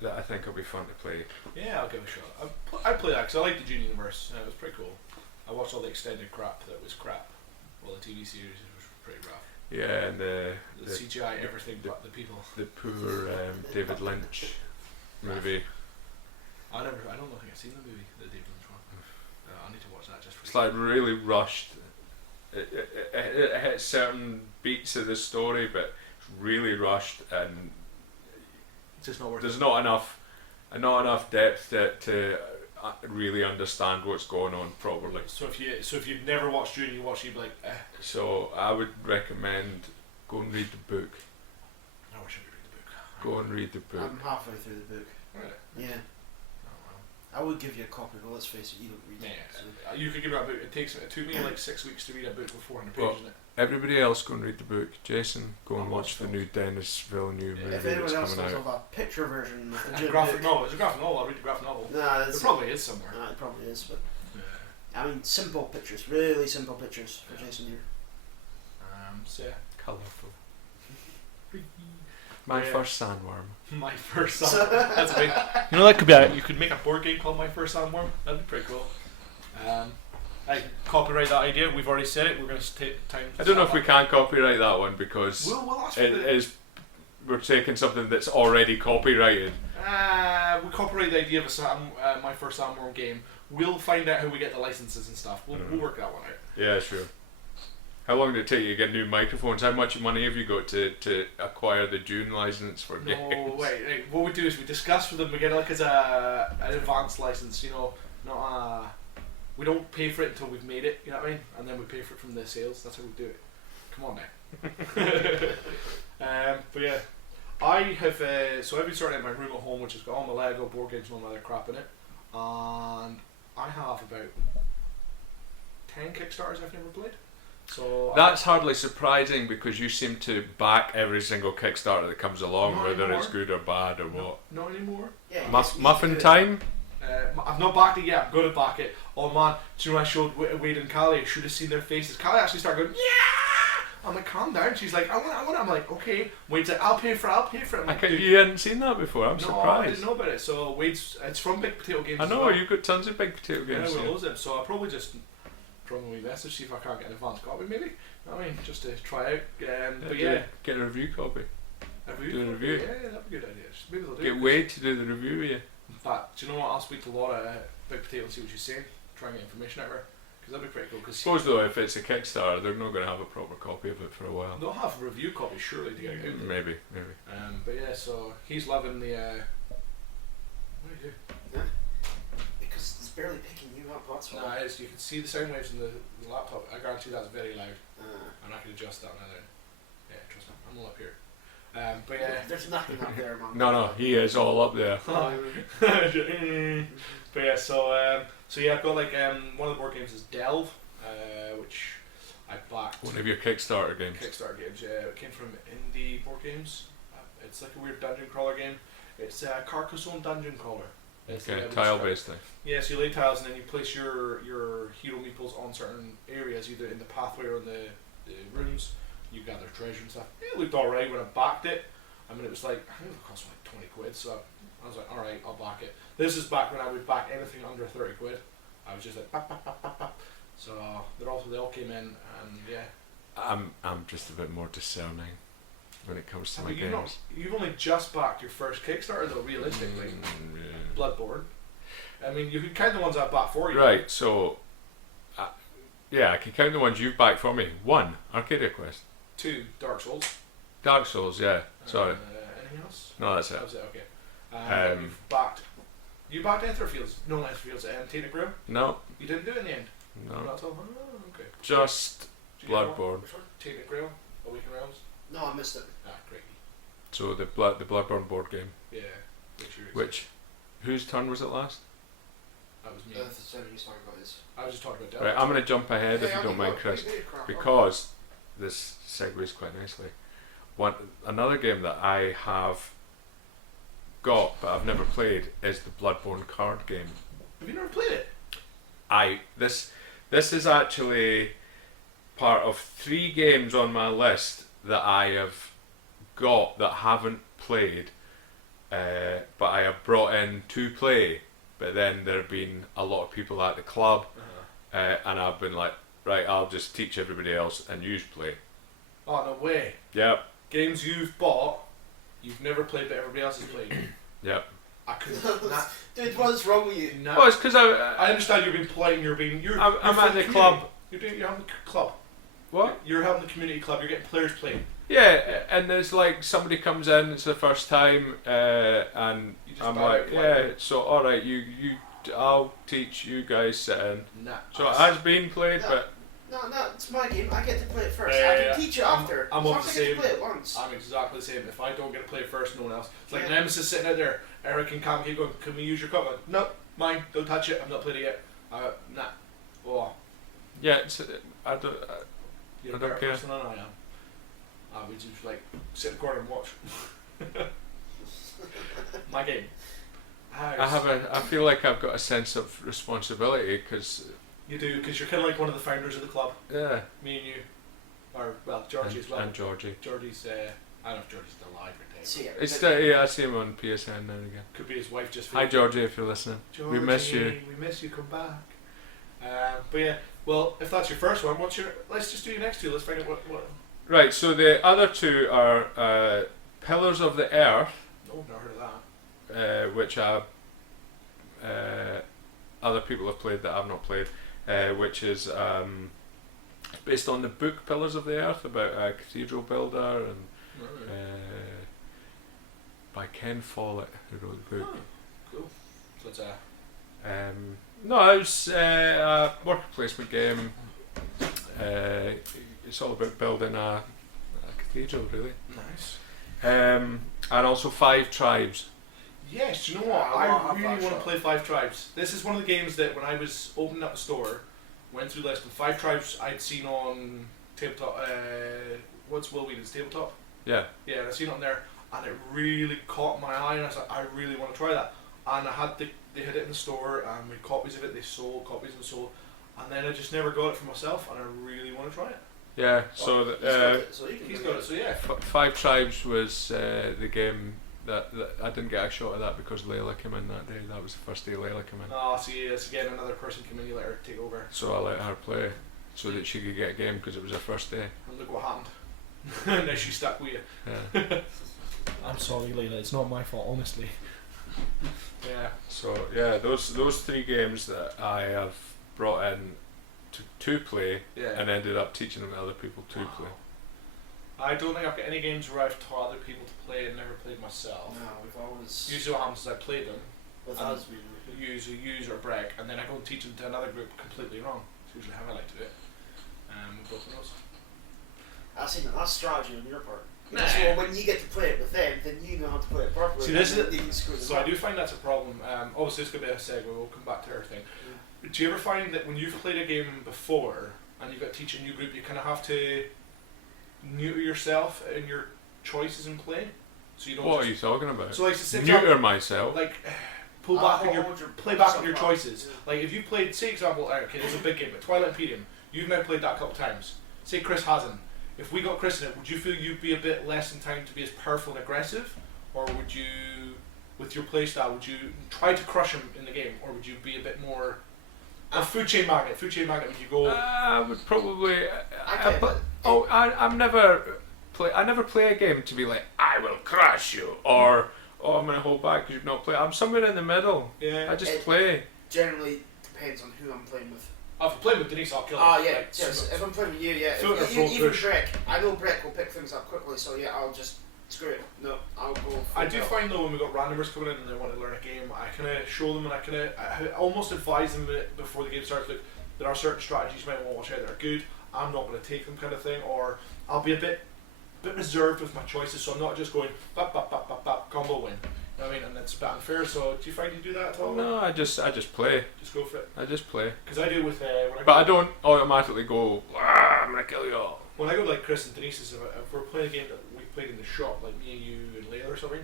that I think will be fun to play. Yeah, I'll give it a shot. I'd play that because I like the Dune universe. It was pretty cool. I watched all the extended crap that was crap. Well, the TV series was pretty rough. Yeah, and the CGI, everything but the people. The poor David Lynch movie. I don't think I've seen the movie, the David Lynch one. I need to watch that just for. It's like really rushed. It hits certain beats of the story, but it's really rushed, and it's just not worth there's it. not enough depth to really understand what's going on properly. So if you've never watched Dune, you watch it, you'd be like, eh. So I would recommend go and read the book. No, I should read the book. Go and read the book. I'm halfway through the book. Really? Yeah. I would give you a copy, but let's face it, you don't read it. So. You could give me a book. It took me like 6 weeks to read a book with 400 pages in it. Everybody else go and read the book. Jason, go and watch the new Dennis Villeneuve movie if anyone that's else coming does out. have a picture version of the There's a graphic novel. I'll read the graphic novel. Nah, there probably is somewhere. Nah, it probably is, but I mean, simple pictures, really simple pictures for Jason here. So yeah. Colourful. My first sandworm. My first sandworm. That's big. You know, that could be you could make a board game called My First Sandworm. That'd be pretty cool. I copyright that idea. We've already said it. We're going to take time. I don't know if we can copyright that one because we're taking something that's already copyrighted. We copyright the idea of My First Sandworm game. We'll find out how we get the licenses and stuff. We'll work that one out. Yeah, sure. How long did it take you to get new microphones? How much money have you got to acquire the Dune license for games? No, wait. What we do is we discuss with them. We get like as an advanced license. You know, not we don't pay for it until we've made it. You know what I mean? And then we pay for it from the sales. That's how we do it. Come on now. But yeah, I have. So I've been sorting out my room at home, which has got all my Lego board games and all my other crap in it, and I have about 10 Kickstarters I've never played. So that's hardly surprising because you seem to back every single Kickstarter that comes along, whether it's good or bad or what. Not anymore. Yeah, Muffin time? I've not backed it yet. I'm going to back it. Oh man, do you know I showed Wade and Callie? I should have seen their faces. Callie actually started going, yeah! I'm like, calm down. She's like, I want it. I'm like, okay. Wade's like, I'll pay for it. I'm like, you hadn't seen that before. I'm surprised. I didn't know about it. So it's from Big Potato Games. I know, you've got tons of Big Potato Games. Yeah, we lose them. So I'll probably just message, see if I can't get an advanced copy, maybe. I mean, just to try out. But yeah, get a review copy. Do a review. Yeah, that'd be a good idea. Maybe they'll do Get Wade to do the review with you. In fact, do you know what? I'll speak to Laura at Big Potato and see what she's saying. Try and get information out of her, because that'd be pretty cool. Cause suppose though, if it's a Kickstarter, they're not going to have a proper copy of it for a while. They'll have review copies surely to get it out. Maybe. But yeah, so he's loving the What do you do? Yeah. Because it's barely picking you up. That's No, why. it is. You can see the sound waves in the laptop. I guarantee that's very loud. And I can adjust that now. Yeah, trust me. I'm all up here. But yeah. There's nothing up there, man. No, he is all up there. But yeah, so yeah, I've got like one of the board games is Delve, which I backed. One of your Kickstarter games. Kickstarter games, yeah. It came from Indie Board Games. It's like a weird dungeon crawler game. It's a Carcassonne dungeon crawler. It's Okay, like tile based thing. Yeah, so you lay tiles and then you place your hero meeples on certain areas, either in the pathway or in the rooms. You gather treasure and stuff. It looked alright when I backed it. I mean, it was like, I think it cost me like 20 quid, so I was like, alright, I'll back it. This is back when I would back anything under 30 quid. I was just like, bap, bap, bap, bap, bap. So they all came in, and yeah. I'm just a bit more discerning when it comes to my You've games. You've only just backed your first Kickstarter though, realistically. Yeah. Bloodborne. I mean, you can count the ones I've backed for you. Right, so yeah, I can count the ones you've backed for me. 1, Arcadia Quest. 2, Dark Souls. Dark Souls, yeah. Sorry. Anything else? No, that's it. That was it, okay. You've backed. You backed Etherfields. No, not Etherfields. Tainted Grail. No. You didn't do it in the end. No. Not at all. Oh, okay. Just Did you get one? Bloodborne. Which one? Tainted Grail. Awakened Realms. No, I missed it. Ah, great. So the Bloodborne board game. Yeah. Which Whose turn was it last? that was me. The thing he's talking about is. I was just talking about Delve. Right, I'm going to jump ahead if Yeah, you don't mind, go. Chris, You crack on. because this segues quite nicely. Another game that I have got but I've never played is the Bloodborne card game. Have you never played it? This is actually part of 3 games on my list that I have got that haven't played, but I have brought in to play. But then there have been a lot of people at the club, and I've been like, right, I'll just teach everybody else and you play. Oh, no way. Yep. Games you've bought, you've never played but everybody else has played. Yep. I couldn't. Dude, what's wrong with you? No. Well, it's because I understand you're being polite and I'm at the club. You're having the club. What? You're having the community club. You're getting players playing. Yeah, and there's like somebody comes in, it's the first time, and You just I'm buy like, it, yeah, so alright, I'll teach you guys sit in. Nah. So it has been played, No. but No, it's my game. I get to play it first. Yeah, I can yeah. teach you after. I'm As long of as the I get same. to play it once. I'm exactly the same. If I don't get to play it first, no one else. It's like Yeah. Nemesis sitting out there. Eric and Cam keep going, can we use your cover? No, mine. Don't touch it. I've not played it yet. Nah. Oh, yeah, I don't. you're I a don't better care. person than I am. I would just like sit in the corner and watch. My game. I feel like I've got a sense of responsibility because You do, because you're kind of like one of the founders of the club. yeah, Me and you. Or, well, Georgie as well. and Georgie. Georgie's, I don't know if Georgie's still alive or dead. See it. It's yeah, I see him on PSN now and again. Could be his wife just. Hi Georgie, if you're listening. Georgie, We miss you. We miss you. Come back. But yeah, well, if that's your first one, let's just do your next 2. Let's find out what. Right, so the other 2 are Pillars of the Earth, No, I've never heard of that. which other people have played that I've not played, which is based on the book Pillars of the Earth about a cathedral builder, and by Ken Follett, who wrote the book. Oh, cool. So it's a. No, it was a worker placement game. It's all about building a cathedral, really. Nice. And also 5 Tribes. Yes, you know what? I I love really that want to show. play 5 Tribes. This is one of the games that when I was opening up the store, went through the list, and 5 Tribes I'd seen on tabletop. What's Willweed's tabletop? Yeah. Yeah, and I seen it on there, and it really caught my eye, and I was like, I really want to try that. And they had it in the store, and we had copies of it. They sold copies and sold, and then I just never got it for myself, and I really want to try it. Yeah, so He's got it, so you can He's do got it, so yeah. 5 Tribes was the game that I didn't get a shot at that because Layla came in that day. That was the first day Layla came in. Oh, see, it's again another person came in. You let her take over, So I let her play so that she could get a game because it was her first day. and look what happened. Now she's stuck with you. Yeah. I'm sorry, Layla. It's not my fault, honestly. Yeah. So yeah, those 3 games that I have brought in to play Yeah. and ended up teaching them to other people to play. I don't think I've got any games where I've taught other people to play and never played myself. No, we've always. Usually what happens is I played them, With and us, use or Breck, and then I go and teach them to another group completely wrong. It's usually how I like to do it. With both of those. I see that. That's strategy on your part. Nah. So when you get to play it with them, then you know how to play it properly. See, this is you can screw so I do find that's a problem. Obviously, it's going to be a segue. We'll come back to our thing. Do you ever find that when you've played a game before and you've got to teach a new group, you kind of have to neuter yourself in your choices in play? So you don't. What are you talking about? So like, neuter myself. Like, pull back on your play back on your choices. Like if you played, say example, okay, there's a big game, but Twilight Imperium. You've now played that a couple times. Say Chris hasn't. If we got Chris in it, would you feel you'd be a bit less in time to be as powerful and aggressive, or would you, with your playstyle, would you try to crush him in the game, or would you be a bit more? A food chain magnet. Would you go? I would probably. but I never play a game to be like, I will crush you, or I'm gonna hold back because you've not played. I'm somewhere in the middle. Yeah. I just play. Generally depends on who I'm playing with. If I'm playing with Denise, I'll kill him. Oh yeah, Like, yes. If I'm playing with you, yeah. Filter If, full even push. Breck, I know Breck will pick things up quickly, so yeah, I'll just screw it. No, I'll go. I do find though when we got randomers coming in and they want to learn a game, I kind of show them and I almost advise them before the game starts. Look, there are certain strategies you might want to watch out that are good. I'm not going to take them, kind of thing, or I'll be a bit reserved with my choices, so I'm not just going bap bap bap bap bap combo win. You know what I mean? And it's a bit unfair. So do you find you do that at all? No, I just play. Just go for it. I just play. Because I do with when But I don't automatically go, I'm gonna kill you all. when I go to like Chris and Denise's, if we're playing a game that we've played in the shop, like me and you and Layla or something,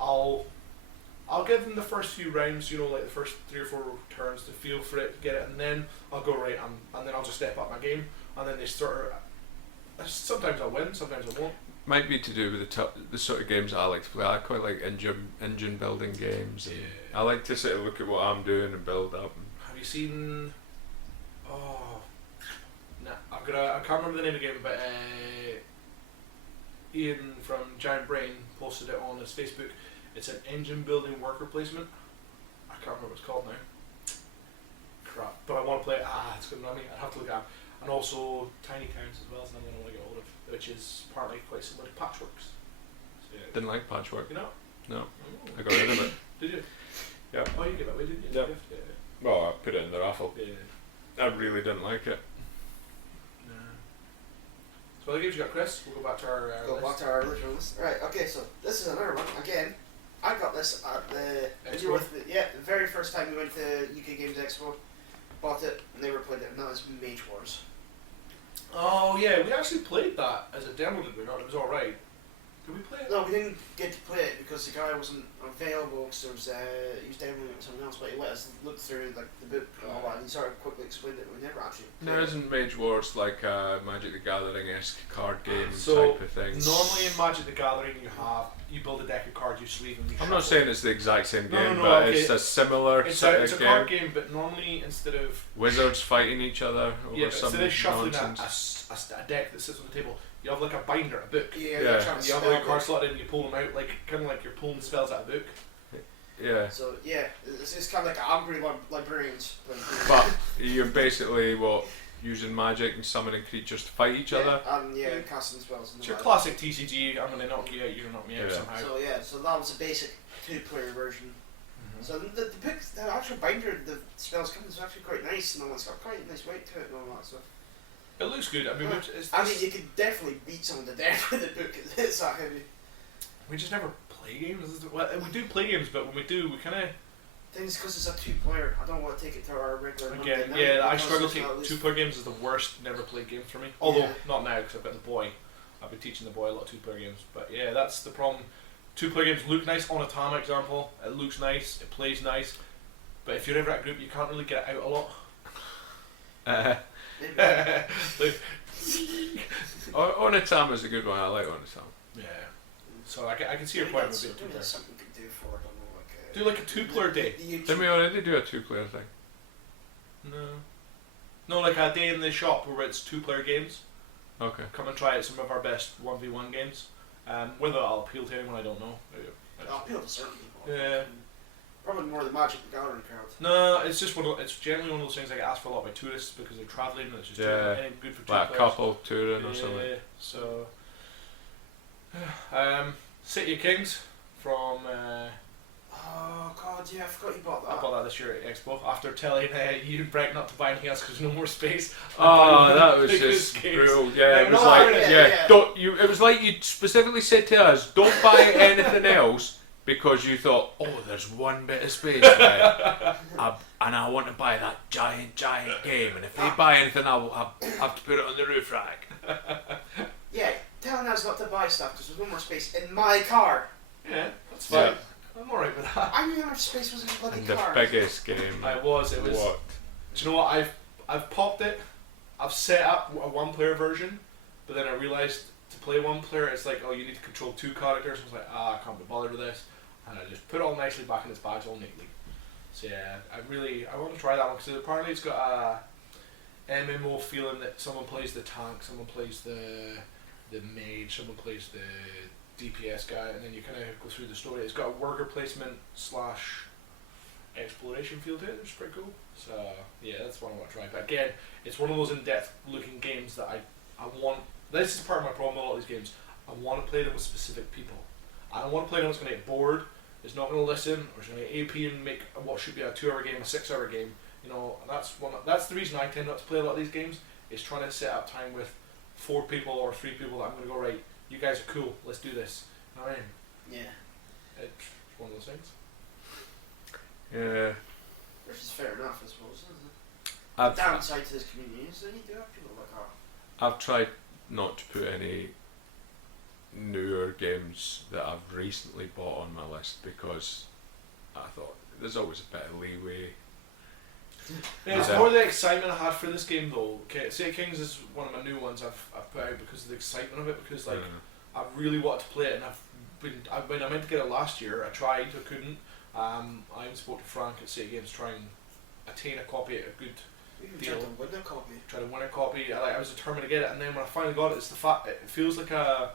I'll give them the first few rounds, you know, like the first 3 or 4 turns to feel for it, to get it, and then I'll go right, and then I'll just step up my game, and then they start. Sometimes I'll win, sometimes I won't. Might be to do with the sort of games I like to play. I quite like engine building games. And I like to sort of look at what I'm doing and build up. Have you seen? Oh, nah. I can't remember the name of the game, but Ian from Giant Brain posted it on his Facebook. It's an engine building worker placement. I can't remember what it's called now. Crap. But I want to play it. It's going to me. I'd have to look it up. And also Tiny Towns as well is another one I want to get hold of, which is partly quite similar to Patchworks. So, yeah. Didn't like Patchwork. You know? No. Oh. I got rid of it. Did you? Yeah. Oh, you gave it away, didn't you? Yep. Yeah. Well, I put it in the raffle. Yeah. I really didn't like it. Nah. So the games you got, Chris. We'll go back to our Go list. back to our original list. Right. Okay. So this is another one. Again, I got this at the. Expo? You were with me, yeah, the very first time we went to UK Games Expo, bought it, and they were playing it, and that was Mage Wars. Oh yeah, we actually played that as a demo, did we not? It was alright. Did we play it? No, we didn't get to play it because the guy wasn't available because there was he was demoing it with someone else. But he let us look through like the book and all that, and he sort of quickly explained it. We never actually. There played it. isn't Mage Wars like a Magic the Gathering-esque card game So, type of thing. Normally in Magic the Gathering, you build a deck of cards, you sleeve them. You I'm not shuffle. saying it's the exact same game, No, but okay. it's a similar It's sort a of game. card game, but normally instead of Wizards fighting each other over some instead of shuffling nonsense. a deck that sits on the table, you have like a binder, a book. Yeah, Yeah. they're trying to You have spell like a card it. slot in, and you pull them out, like kind of like you're pulling spells out of a book. Yeah. So yeah, it's kind of like angry librarians. But you're basically using magic and summoning creatures to fight each other. And yeah, casting spells. And It's your all that. classic TCG. I'm gonna knock you out. You're gonna knock me out Yeah. somehow. So that was a basic 2-player version. Mhm. So the book, the actual binder, the spells come is actually quite nice, and all it's got quite a nice weight to it and all that stuff. It looks good. I mean, I mean, you could definitely beat someone to death with the book. It's that heavy. we just never play games. Well, we do play games, but when we do, we kind of Thing is, because it's a 2-player, I don't want to take it to our regular. again. Monday night Yeah, I because struggle to it's take at least- 2-player games is the worst. Never played game for me. Although Yeah. not now because I've got the boy. I've been teaching the boy a lot of 2-player games. But yeah, that's the problem. 2-player games look nice on a TAM example. It looks nice. It plays nice. But if you're ever at a group, you can't really get out a lot. Maybe. Onatam is a good one. I like Onatam. Yeah. So I can see your Maybe point that's- with being maybe 2-player. that's something we could do for, I don't know, like Do like a 2-player day. the YouTube- Didn't we already do a 2-player thing? No, like a day in the shop where it's 2-player games. Okay. Come and try out some of our best 1v1 games. Whether that'll appeal to anyone, I don't know. I'll appeal to certain people. Yeah. Probably more the Magic the Gathering crowd. No, it's just it's generally one of those things I get asked for a lot by tourists because they're travelling and it's just Yeah. good for 2 Like a players. couple touring or something. Yeah, so City of Kings from Oh god, God, yeah, I forgot you bought that. I bought that this year at Expo after telling you and Breck not to buy anything else because there's no more space. Oh, that was just brutal. Yeah, it was like, it was like you specifically said to us, don't buy anything else because you thought, oh, there's one bit of space there, and I want to buy that giant game, and if they buy anything, I'll have to put it on the roof rack. Yeah, telling us not to buy stuff because there's no more space in my car. Yeah, that's fine. Yeah. I'm alright with that. I knew how much space was in the bloody The car. biggest game. It was. What? Do you know what? I've popped it. I've set up a one-player version, but then I realised to play one player, it's like, oh, you need to control 2 characters. I was like, I can't be bothered with this, and I just put it all nicely back in its bags all neatly. So yeah, I want to try that one because apparently it's got a MMO feeling that someone plays the tank, someone plays the mage, someone plays the DPS guy, and then you kind of go through the story. It's got a worker placement / exploration feel to it, which is pretty cool. So yeah, that's one I want to try. But again, it's one of those in-depth looking games that I want. This is part of my problem with a lot of these games. I want to play them with specific people. I don't want to play them that's going to get bored, is not going to listen, or is going to get AP and make what should be a 2-hour game a 6-hour game. You know, and that's the reason I tend not to play a lot of these games, is trying to set up time with 4 people or 3 people that I'm going to go, right, you guys are cool, let's do this. You know what I mean? Yeah. It's one of those things. Yeah. Which is fair enough, I suppose, isn't it? I've The downside to this community is that you do have people like that. I've tried not to put any newer games that I've recently bought on my list because I thought there's always a bit of leeway. Yeah, it's more the excitement I had for this game though. Okay, City Kings is one of my new ones I've put out because of the excitement of it, because like I really wanted to play it, and I meant to get it last year. I tried, I couldn't. I even spoke to Frank at City Games to try and attain a copy at a good deal. Tried to win a copy. Try to win a copy. I was determined to get it, and then when I finally got it, it's the fact it feels like I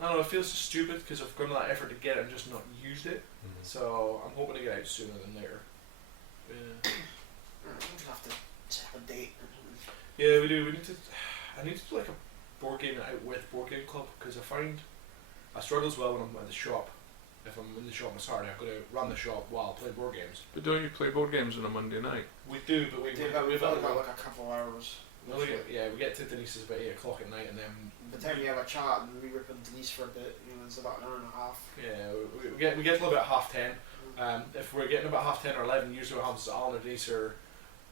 don't know, it feels so stupid because I've gone to that effort to get it and just not used it. So I'm hoping to get it out sooner than later. Yeah. We'll have to set a date. Yeah, we do. I need to do like a board game out with Board Game Club, because I find I struggle as well when I'm at the shop. If I'm in the shop on Saturday, I've got to run the shop while playing board games. But don't you play board games on a Monday night? We do, but we've only got like a couple of hours. we get to Denise's about 8 o'clock at night, and then By the time we have a chat and we rip with Denise for a bit, you know, it's about an hour and a half. yeah, we get till about 10:30. If we're getting about 10:30 or 11, usually what happens is Alan or Denise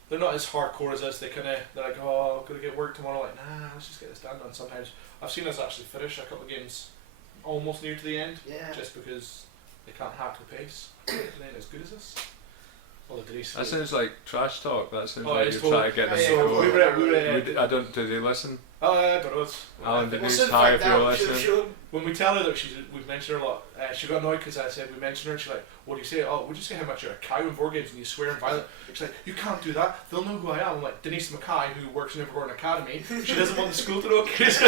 they're not as hardcore as us. They're like, oh, gotta get work tomorrow. Like, nah, let's just get this done. And sometimes I've seen us actually finish a couple of games almost near to the end, just because they can't hack the pace. They ain't as good as us. Well, Denise. That sounds like trash talk. That sounds Oh, like it's you're trying to get them to go. we I don't. Do they listen? I don't know. Alan, Denise, hi if you're listening. When we tell her that we've mentioned her a lot, she got annoyed because I said we mentioned her, and she's like, what do you say? Oh, would you say how much you're a cow in board games and you swear and violent? She's like, you can't do that, they'll know who I am. I'm like, Denise Mackay, who works in Evergorn Academy, she doesn't want the school to know because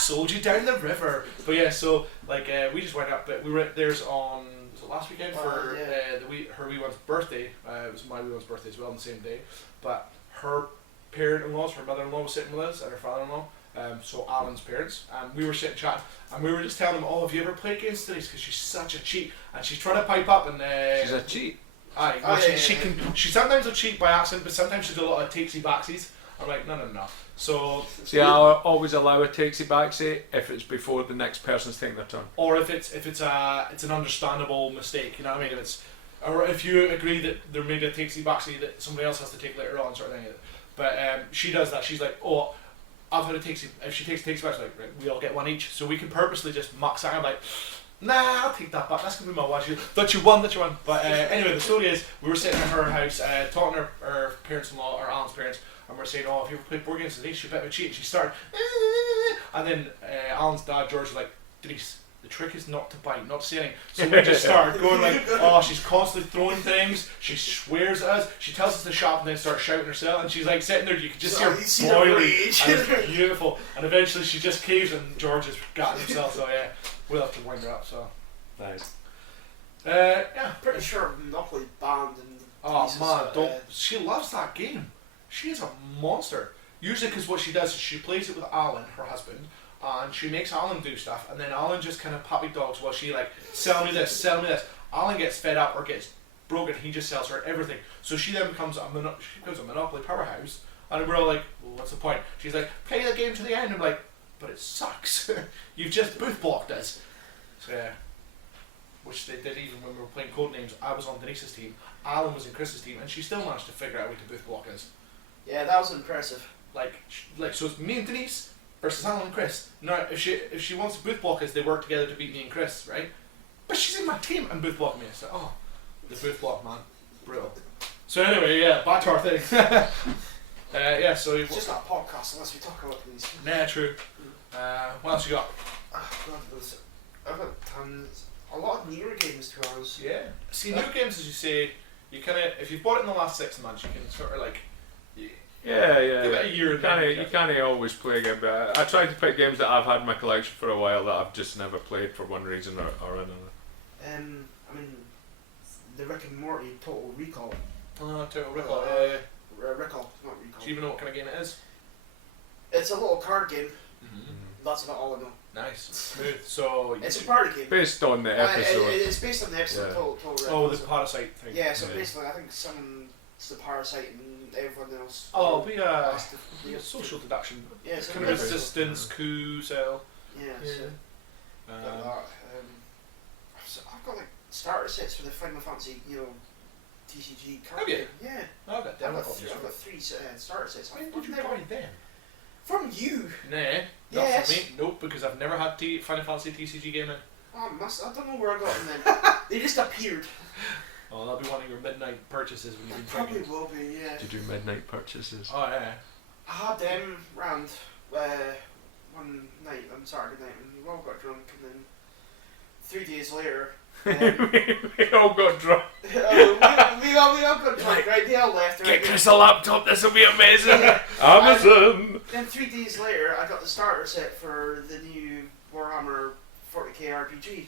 sold you down the river. But yeah, so like we just went up, but we were there's on was it last weekend for her wee one's birthday. It was my wee one's birthday as well on the same day, but her parent-in-laws, her mother-in-law was sitting with us and her father-in-law. So Alan's parents, and we were sitting chatting, and we were just telling them, oh, have you ever played against Denise? Because she's such a cheat, and she's trying to pipe up, and she's a cheat. Aye, well, she sometimes will cheat by accident, but sometimes she does a lot of takesy backsies. I'm like, no. So see, I always allow a takesy backsy if it's before the next person's taking their turn, or if it's an understandable mistake. You know what I mean? Or if you agree that there may be a takesy backsy that somebody else has to take later on, sort of thing. But she does that. She's like, oh, I've had a takesy. If she takes back, like, right, we all get one each. So we can purposely just muck something. I'm like, nah, I'll take that back. That's gonna be my one. That you won. But anyway, the story is, we were sitting in her house, talking to her parents-in-law, or Alan's parents, and we're saying, oh, if you ever played board games with Denise, she's a bit of a cheat. And she started, and then Alan's dad, George, was like, Denise, the trick is not to bite, not to say anything. So we just started going like, oh, she's constantly throwing things, she swears at us, she tells us to shut up and then starts shouting herself, and she's like sitting there, you can just see her boiling, and it's beautiful, and eventually she just caves and George has gotten himself, so yeah, we'll have to wind her up, so. Nice. Yeah, Pretty sure Monopoly banned in oh man, she loves that game. She is a monster. Usually because what she does is she plays it with Alan, her husband, and she makes Alan do stuff, and then Alan just kind of puppy dogs while she like, sell me this, Alan gets fed up or gets broken, he just sells her everything. So she then becomes a Monopoly powerhouse, and we're all like, well, what's the point? She's like, play the game to the end. I'm like, but it sucks. You've just booth blocked us. So yeah. Which they did even when we were playing Codenames. I was on Denise's team, Alan was in Chris's team, and she still managed to figure out a way to booth block us. Yeah, that was impressive. Like so it's me and Denise versus Alan and Chris. Now, if she wants to booth block us, they work together to beat me and Chris, right? But she's in my team and booth blocking me. So, the booth block, man. Brutal. So anyway, yeah, back to our thing. Yeah, so... It's just not a podcast unless we talk about these. Nah, true. What else you got? I've got tons. A lot of newer games, to be honest. Yeah. See, new games, as you say, you kind of... If you've bought it in the last 6 months, you can sort of like... Yeah. Give it a year. You can't always play a game, but I try to pick games that I've had in my collection for a while that I've just never played for one reason or another. I mean, the Rick and Morty Total Recall. Total Recall. Recall, not Recall. Do you even know what kind of game it is? It's a little card game. Mm-hmm. That's about all I know. Nice. Smooth. So... It's a party game. Based on the episode. It's based on the episode. Yeah. Total Oh, Recall. the Parasite thing. Yeah, so basically, I think someone's the Parasite and everyone else. Oh, be a social. social deduction. Yeah, so Kind of resistance, coup, cell. Yeah, Yeah. so got that. I've got like starter sets for the Final Fantasy, TCG card Have you? game. Yeah. Oh, I've got them. I've got 3 starter sets. When did you buy them? From you. Nah, not Yes. for me. Nope, because I've never had Final Fantasy TCG game in. Oh, I don't know where I got them then. They just appeared. Oh, that'll be one of your midnight purchases when They you've been probably drinking. will be, yeah. Do you do midnight purchases? Oh, yeah. I had them round one night on Saturday night and we all got drunk and then 3 days later We all got drunk. we all got drunk, right? They all left. Get Right? Chris a laptop, this will be amazing. Amazon. Then 3 days later I got the starter set for the new Warhammer 40k RPG.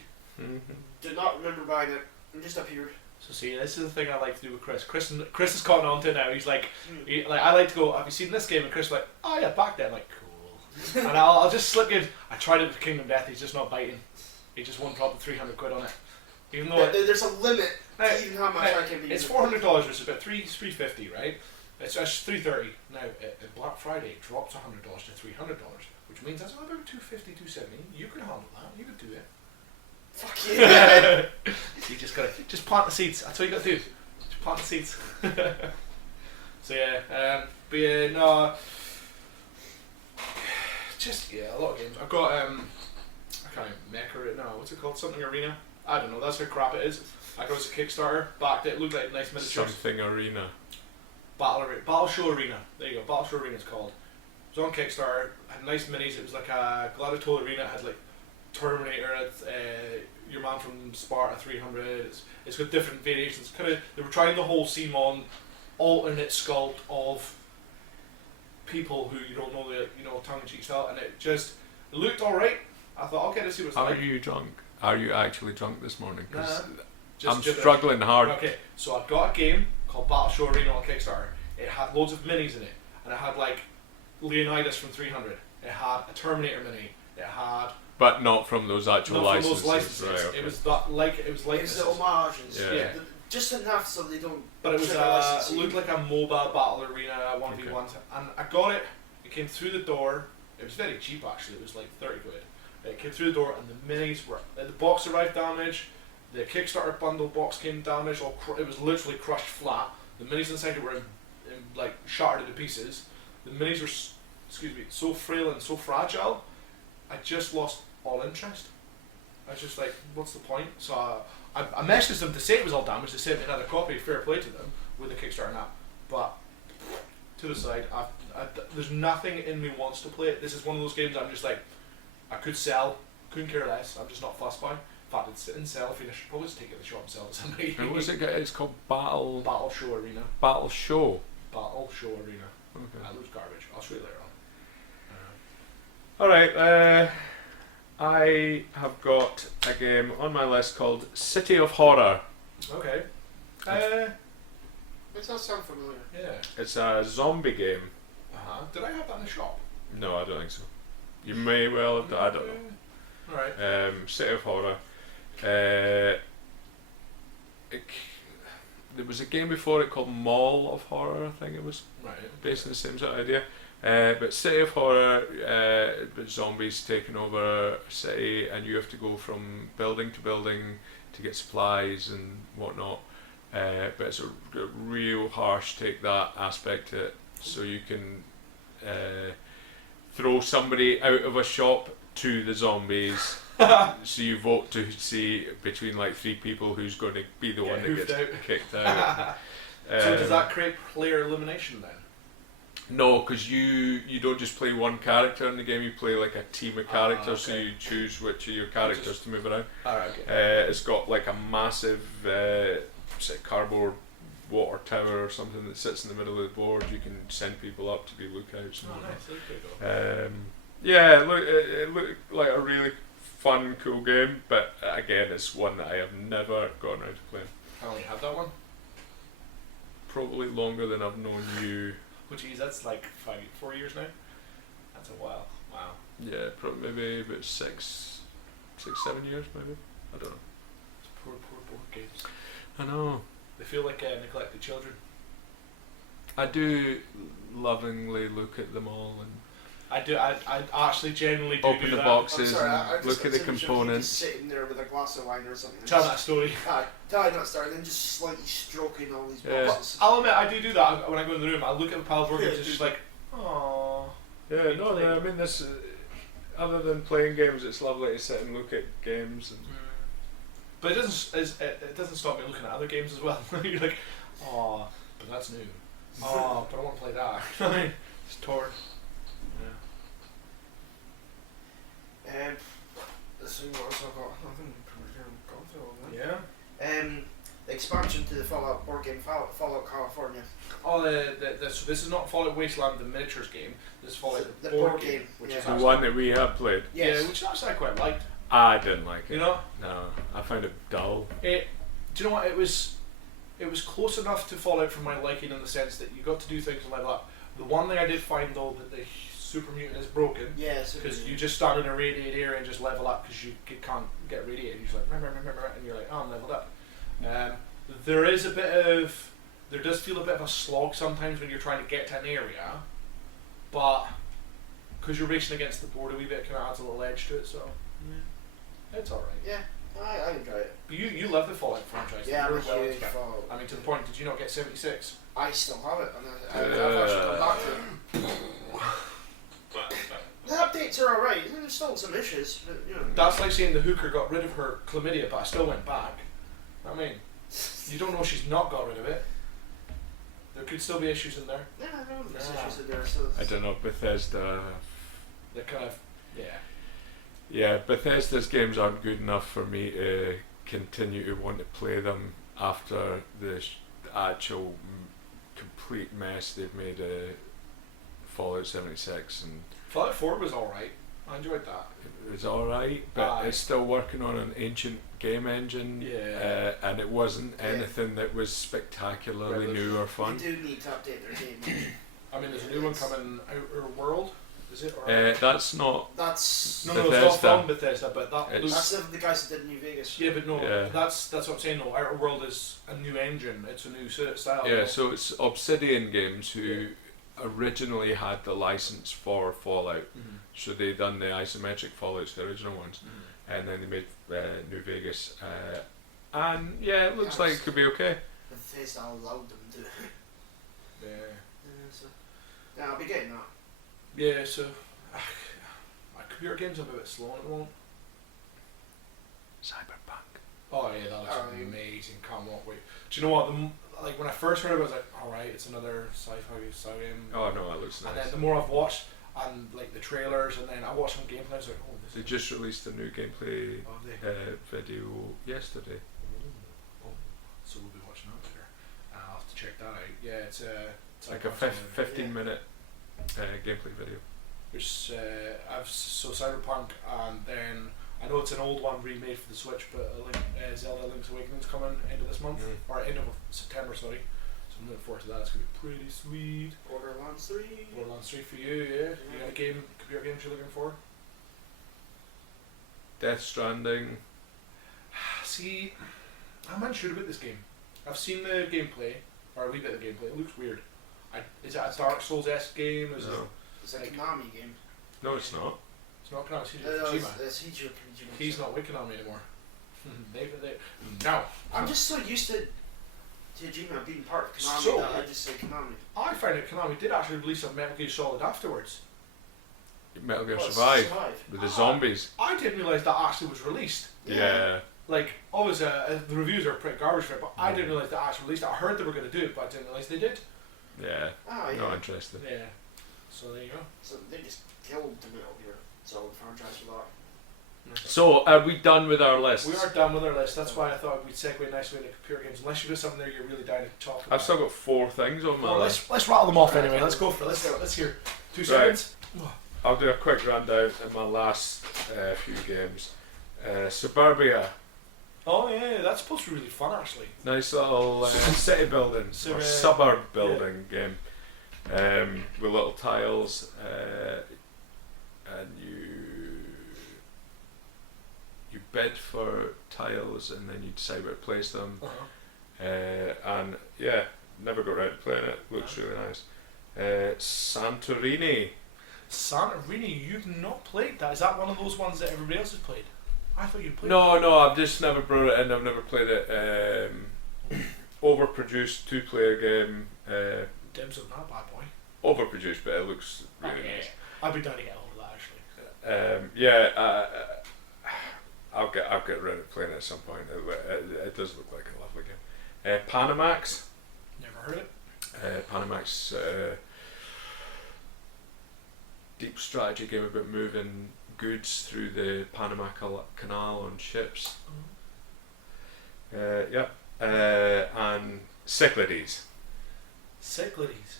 Did not remember buying it and just appeared. So see, this is the thing I like to do with Chris. Chris has caught on to it now. He's like, I like to go, have you seen this game? And Chris is like, oh yeah, back then. I'm like, cool. And I'll just slip in. I tried it with Kingdom Death. He's just not biting. He just won probably 300 quid on it. Even though There's a limit to even how much I can be. it's $400, which is about $350, right? It's $330 now. At Black Friday, it drops $100 to $300, which means that's about $250, $270. You can handle that. You could do it. Fuck yeah. You just gotta plant the seeds. That's what you gotta do. Just plant the seeds. So yeah, but yeah, no. Just a lot of games. I've got I can't even Mecha it now. What's it called? Something Arena. I don't know. That's how crap it is. I got it as a Kickstarter. Backed it. Looked like nice miniatures. Something Arena. Battle Show Arena. There you go. Battle Show Arena it's called. It was on Kickstarter. Had nice minis. It was like a gladiatorial arena. It had like Terminator, your man from Sparta 300. It's got different variations. They were trying the whole Simon alternate sculpt of people who you don't know the tongue-in-cheek style, and it looked alright. I thought, okay, let's see what's like. Are you drunk? Are you actually drunk this morning? Because I'm Just struggling hard. Okay, so I got a game called Battle Show Arena on Kickstarter. It had loads of minis in it, and it had like Leonidas from 300. It had a Terminator mini. It had. But not from those actual licenses. From those licenses. Right, okay. It was like It's the homages. Yeah. Just enough so they don't. But it was trigger licensing. it looked like a MOBA battle arena 1v1, and I got it. It came through the door. It was very cheap actually. It was like 30 quid. It came through the door, and the minis were the box arrived damaged. The Kickstarter bundle box came damaged. It was literally crushed flat. The minis inside it were like shattered into pieces. The minis were so frail and so fragile. I just lost all interest. I was just like, what's the point? So I messaged them to say it was all damaged. They sent me another copy, fair play to them, with the Kickstarter app. But to the side, there's nothing in me wants to play it. This is one of those games I'm just like, I could sell, couldn't care less. I'm just not fussed by. In fact, it's sit and sell. I should probably just take it to the shop and sell it to somebody. Who was it? It's called Battle Show Arena. Battle Show. Battle Show Arena. Okay. That looks garbage. I'll show you later on. Alright, I have got a game on my list called City of Horror. Okay. It does sound familiar. Yeah. It's a zombie game. Did I have that in the shop? No, I don't think so. You may well have done, I don't know. Alright. City of Horror. there was a game before it called Mall of Horror, I think it was, Right. based on the same sort of idea. But City of Horror, but zombies taking over a city, and you have to go from building to building to get supplies and whatnot. But it's a real harsh take that aspect to it. So you can throw somebody out of a shop to the zombies. So you vote to see between like 3 people who's going to be the one that gets kicked out. So does that create player elimination then? No, because you don't just play one character in the game, you play like a team of characters, okay. so you choose which of your characters to move around. Alright, okay. It's got like a massive cardboard water tower or something that sits in the middle of the board. You can send people up to be lookouts. And whatnot. Nice. That's pretty cool. Yeah, it looked like a really fun, cool game, but again, it's one that I have never gotten around to playing. How long you had that one? Probably longer than I've known you. Oh geez, that's like 4 years now? That's a while. Wow. Yeah, probably maybe about 6, 7 years maybe. I don't know. It's poor board games. I know. They feel like neglected children. I do lovingly look at them all and I do. I actually genuinely do open do the that. boxes I'm sorry, and I just look at the consider just components. sitting there with a glass of wine or something. and Tell just- that story. Telling that story, and then just slightly stroking all these Yeah. boxes. I'll admit, I do that when I go in the room. I look at the pile of board games, it's just like, aww. Yeah, no, I mean this. Other than playing games, it's lovely to sit and look at games. And But it doesn't stop me looking at other games as well. You're like, aww, but that's new. Aww, but I want to play that. I mean, it's torn. Let's see what else I've got. I think we've gone through all that. Yeah. The expansion to the Fallout board game, Fallout California. Oh, so this is not Fallout Wasteland, the miniatures game. This is Fallout The board board game, game, which yeah. is the actually, one that we have played, Yes. yeah, which actually I quite liked. I didn't like it. You know, No, I found it dull. do you know what? It was close enough to Fallout for my liking in the sense that you got to do things and level up. The one thing I did find though that the super mutant is broken. Yes. Because you just stand in a radiated area and just level up because you can't get radiated. You're just like, and you're like, oh, I'm leveled up. There is a bit of, there does feel a bit of a slog sometimes when you're trying to get to an area, but because you're racing against the board a wee bit, it kind of adds a little edge to it. So it's alright. Yeah, I enjoy it. But you love the Fallout franchise. Yeah, I'm You're a well huge into it. Fallout. I mean, to the point, did you not get 76? I still have it, and I've actually gone back to it. The updates are alright. There's still some issues, but you know. That's like saying the hooker got rid of her chlamydia, but I still went back. I mean, you don't know she's not got rid of it. There could still be issues in there. Yeah, I know there's Yeah. issues in there. So I don't know, Bethesda. They're kind of, yeah. Yeah, Bethesda's games aren't good enough for me to continue to want to play them after the actual complete mess they've made of Fallout 76, and Fallout 4 was alright. I enjoyed that. it was alright, but it's still working on an ancient game engine, Yeah. and it wasn't Yeah. anything that was spectacularly new or they fun. do need to update their game. I mean, there's a new one coming, Outer World, is it? Or That's not. That's no, it's not Bethesda. from Bethesda, but that It's- looks... that's the guys that did New Vegas. Yeah, but no, Yeah. that's what I'm saying though. Outer World is a new engine, it's a new style. Yeah, so it's Obsidian Games who originally had the license for Fallout. Mhm. So they done the isometric Fallouts, the original ones, and then they made New Vegas. And yeah, it looks like it could be okay. Bethesda allowed them to. Yeah. So, yeah, I'll be getting that. Yeah, so my computer games are a bit slow at the moment. Cyberpunk. Oh yeah, that looks Oh, yeah. amazing. Can't wait. Do you know what? Like when I first heard it, I was like, alright, it's another sci-fi style game. Oh no, it looks And nice. then the more I've watched, and like the trailers, and then I watched some gameplay, I was like, oh, this They is... just released a new gameplay Oh, they... video yesterday. Oh, so we'll be watching that later. I'll have to check that out. Yeah, it's It's like a 15-minute gameplay video. Which I've so Cyberpunk, and then I know it's an old one remade for the Switch, but Zelda Link's Awakening's coming end of this month or end of September, sorry. So I'm looking forward to that. It's gonna be pretty sweet. Borderlands 3. Borderlands 3 for you, yeah. You got a computer games you're looking for? Death Stranding. See, I'm unsure about this game. I've seen the gameplay, or a wee bit of the gameplay. It looks weird. Is it a Dark Souls-esque game? Is No. It's a Konami game. No, it's not. It's not Konami. It's Hideo Kojima. It's Hideo Kojima. He's not with Konami anymore. No. I'm just so used to Kojima being part of Konami So- that I just say Konami. I find that Konami did actually release a Metal Gear Solid afterwards. Metal Gear Well, Survive with the zombies. I didn't realise that actually was released. Yeah. Like, obviously, the reviews are pretty garbage for it, but I didn't realise that actually released it. I heard they were going to do it, but I didn't realise they did. Yeah. Oh, yeah. Not interested. Yeah. So there you go. So they just killed the Metal Gear Solid franchise with that. So, are we done with our list? We are done with our list. That's why I thought we'd segue nicely into computer games. Unless you've got something there you're really dying to talk about. I've still got 4 things on my Well, list. let's rattle them off anyway. Let's go for it. Let's hear 2 seconds. I'll do a quick rundown of my last few games. Suburbia. Oh yeah, that's supposed to be really fun actually. Nice little city building or suburb building game with little tiles, and you bid for tiles and then you decide where to place them. And yeah, never got around to playing it. Looks really nice. Santorini. Santorini, you've not played that. Is that one of those ones that everybody else has played? I thought you played. No, I've just never brought it in. I've never played it. Overproduced 2-player game. Dibs on that bad boy. Overproduced, but it looks really nice. I'd be down to get hold of that actually. I'll get around to playing it at some point. It does look like a lovely game. Panamax. Never heard it. Panamax. Deep strategy game about moving goods through the Panama Canal on ships. And Cyclades. Cyclades.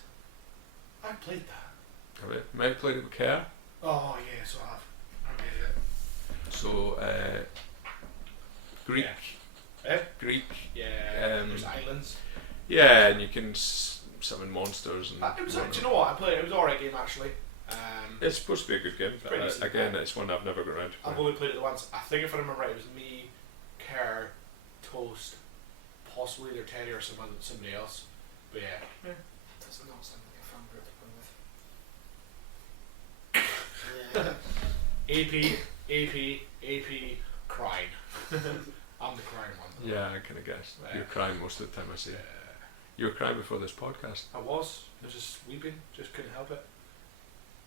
I played that. Have you? Might have played it with Care. Oh yeah, so I played it. So Greek. Eh? Greek. Yeah. There's islands. Yeah, and you can summon monsters and. It was. Do you know what? I played it. It was an alright game actually. It's supposed to be a good game, but again, it's one I've never got around to playing. I've only played it once. I think if I remember right, it was me, Kerr, Toast, possibly either Teddy or somebody else. But yeah. Does not sound like a fun group to play with. AP, crying. I'm the crying one. Yeah, I kind of guessed. You're crying most of the time I see it. You were crying before this podcast. I was just weeping, just couldn't help it.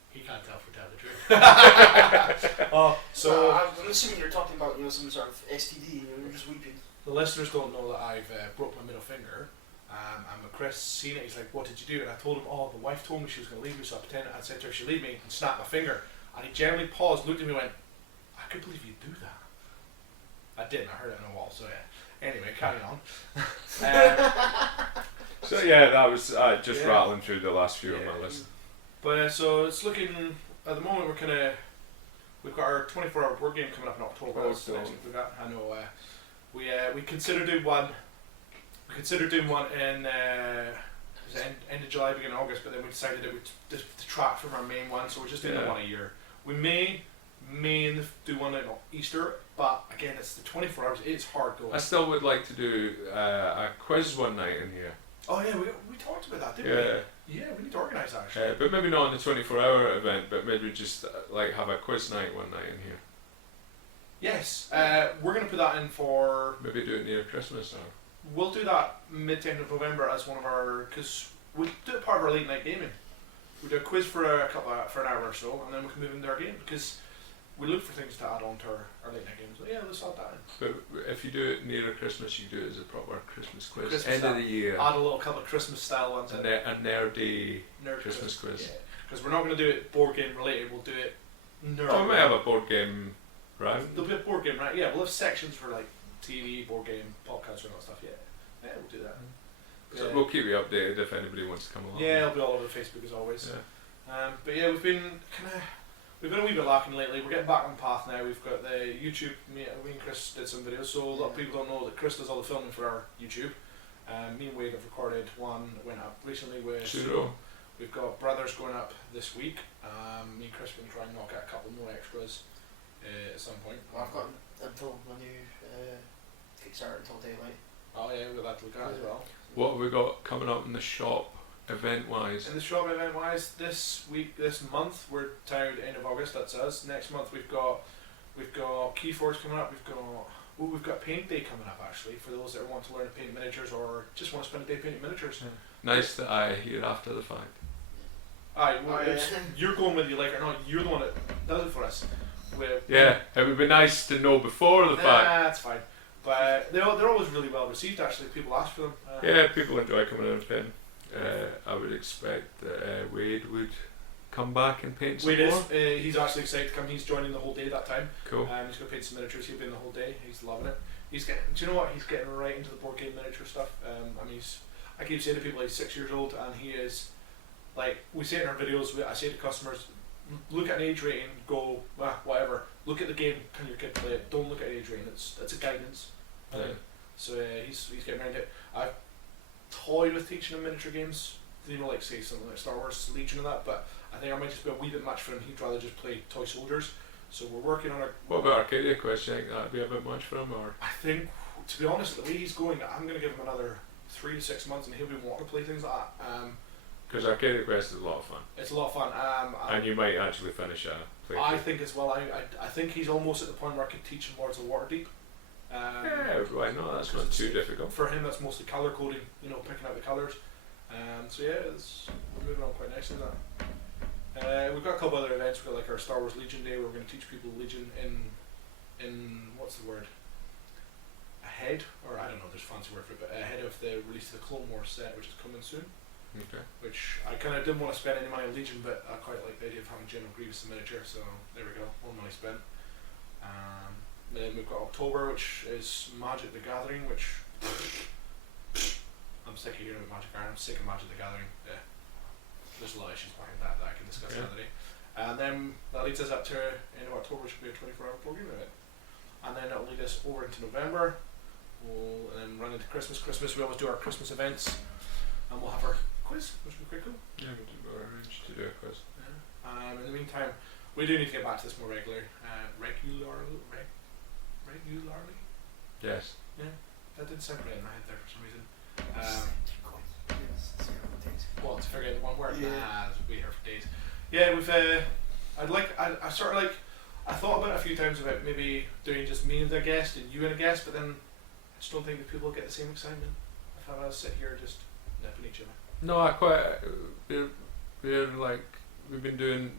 He can't tell if we tell the truth. So I'm assuming you're talking about some sort of STD and you're just weeping. the listeners don't know that I've broke my middle finger. And when Chris seen it, he's like, "What did you do?" And I told him, "Oh, the wife told me she was going to leave me, so I pretended I said to her she'd leave me," and snapped my finger. And he generally paused, looked at me, and went, "I could believe you'd do that." I didn't. I heard it in a wall. So yeah. Anyway, carry on. So yeah, that was just rattling through the last few on my list. But so it's looking at the moment we've got our 24-hour board game coming up in October. Oh, That's the next thing we've got. I know we considered doing one. We considered doing one in end of July, beginning of August, but then we decided it would detract from our main one, so we're just doing the one a year. We may do one at Easter, but again, it's the 24 hours. It's hard going. I still would like to do a quiz one night in here. Oh yeah, we talked about that, didn't we? Yeah, we need to organise that actually. But maybe not on the 24-hour event, but maybe just like have a quiz night one night in here. Yes, we're going to put that in for... Maybe do it near Christmas or... We'll do that mid to end of November as one of our... Because we do it part of our late night gaming. We do a quiz for an hour or so, and then we can move into our game, because we look for things to add on to our late night games. So yeah, let's add that in. But if you do it near Christmas, you do it as a proper Christmas quiz. Christmas End style. of the year. Add a little couple of Christmas style ones. A nerdy Christmas quiz. Yeah, because we're not going to do it board game related. We'll do it nerd. Oh, we might have a board game round. There'll be a board game, right? Yeah, we'll have sections for like TV, board game, pop culture, and all that stuff. Yeah, we'll do that. So we'll keep you updated if anybody wants to come along. Yeah, it'll be all over Facebook as always. Yeah. But yeah, we've been a wee bit lacking lately. We're getting back on the path now. We've got the YouTube. Me and Chris did some videos, so a lot of people don't know that Chris does all the filming for our YouTube. Me and Wade have recorded one that went up recently with Pseudo. We've got Brothers going up this week. Me and Chris are going to try and knock out a couple more extras at some point. Well, I've got until my new Kickstarter until daylight. Oh yeah, we've got that to look at as well. What have we got coming up in the shop, event-wise? In the shop event wise, this month, we're tied end of August. That's us. Next month we've got Keyforge coming up. We've got Paint Day coming up actually for those that want to learn to paint miniatures or just want to spend a day painting miniatures. Nice that I hear after the fact. Aye, well, you're going whether you like it or not. You're the one that does it for us. Yeah, it would be nice to know before the fact. That's fine. But they're always really well received. Actually, people ask for them. Yeah, people enjoy coming in and painting. I would expect that Wade would come back and paint some more. He's actually excited to come. He's joining the whole day that time. Cool. He's going to paint some miniatures. He'll be in the whole day. He's loving it. Do you know what? He's getting right into the board game miniature stuff. I keep saying to people he's 6 years old and he is, like, we say it in our videos, I say to customers, look at an age rating, go, whatever. Look at the game, can your kid play it? Don't look at age rating, it's a guidance. Yeah. So he's getting around it. I've toyed with teaching him miniature games, like say something like Star Wars Legion and that, but I think I might just be a wee bit much for him. He'd rather just play toy soldiers. So we're working on What about Arcadia Quest? You think that'd be a bit much for him, or? I think, to be honest, the way he's going, I'm going to give him another 3 to 6 months and he'll be wanting to play things like that. Because Arcadia Quest is a lot of fun. It's a lot of fun. And you might actually finish a playthrough. I think as well. I think he's almost at the point where I could teach him Lords of Waterdeep. Yeah, why not? That's not too difficult. For him, that's mostly colour coding. Picking out the colours. So yeah, we're moving on quite nicely with that. We've got a couple other events. We've got like our Star Wars Legion Day, where we're going to teach people Legion in what's the word? Ahead, or I don't know. There's a fancy word for it, but ahead of the release of the Clone Wars set, which is coming soon. Okay. Which I kind of didn't want to spend any money on Legion, but I quite like the idea of having General Grievous in miniature, so there we go, more money spent. Then we've got October, which is Magic the Gathering, which I'm sick of hearing about Magic Iron. I'm sick of Magic the Gathering. Yeah. There's a lot of issues behind that I can discuss another day. And then that leads us up to end of October, which will be a 24-hour program event. And then it'll lead us over into November. We'll then run into Christmas. We always do our Christmas events, and we'll have our quiz, which will be quite cool. Yeah, we'll arrange to do a quiz. Yeah. In the meantime, we do need to get back to this more regularly. Regularly? Yes. Yeah, that didn't sound right in my head there for some reason. Well, to figure out the one word. Yeah. We'll be here for days. Yeah, we've. I sort of like. I thought about it a few times about maybe doing just me and a guest and you and a guest, but then I just don't think that people get the same excitement if I sit here just nipping each other. No, I quite. We're like we've been doing.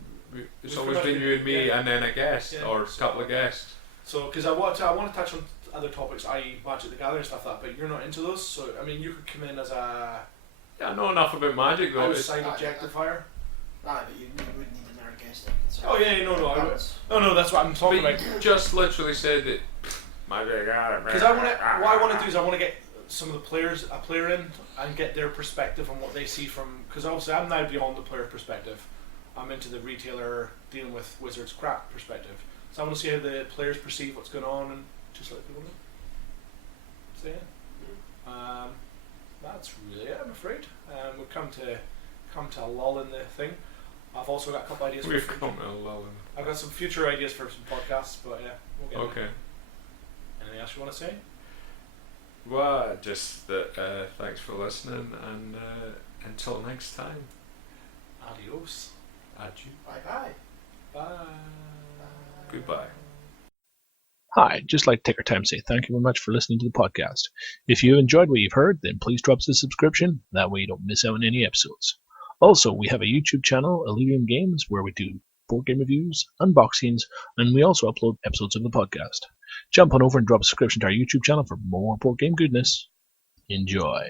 It's always been you and me, and then a guest or a couple of guests. So, because I want to touch on other topics, i.e. Magic the Gathering stuff like that, but you're not into those. So, I mean, you could come in as a. Yeah, I know enough about Magic though. Outside objectifier. But you would need another guest. Oh yeah, no, that's what I'm talking about. You just literally said that. Magic Gathering. Because what I want to do is I want to get some of the players, a player in, and get their perspective on what they see from. Because obviously I'm now beyond the player perspective. I'm into the retailer dealing with Wizards crap perspective. So I want to see how the players perceive what's going on and just let people know. So yeah, that's really it. I'm afraid we've come to a lull in the thing. I've also got a couple ideas. We've come to a lull. I've got some future ideas for some podcasts, but yeah, we'll get okay. There. Anything else you want to say? Well, just that thanks for listening, and until next time. Adios. Adieu. Bye. Bye. Goodbye. Hi, just like to take our time to say thank you very much for listening to the podcast. If you enjoyed what you've heard, then please drop us a subscription. That way you don't miss out on any episodes. Also, we have a YouTube channel, Ellerium Games, where we do board game reviews, unboxings, and we also upload episodes of the podcast. Jump on over and drop a subscription to our YouTube channel for more board game goodness. Enjoy.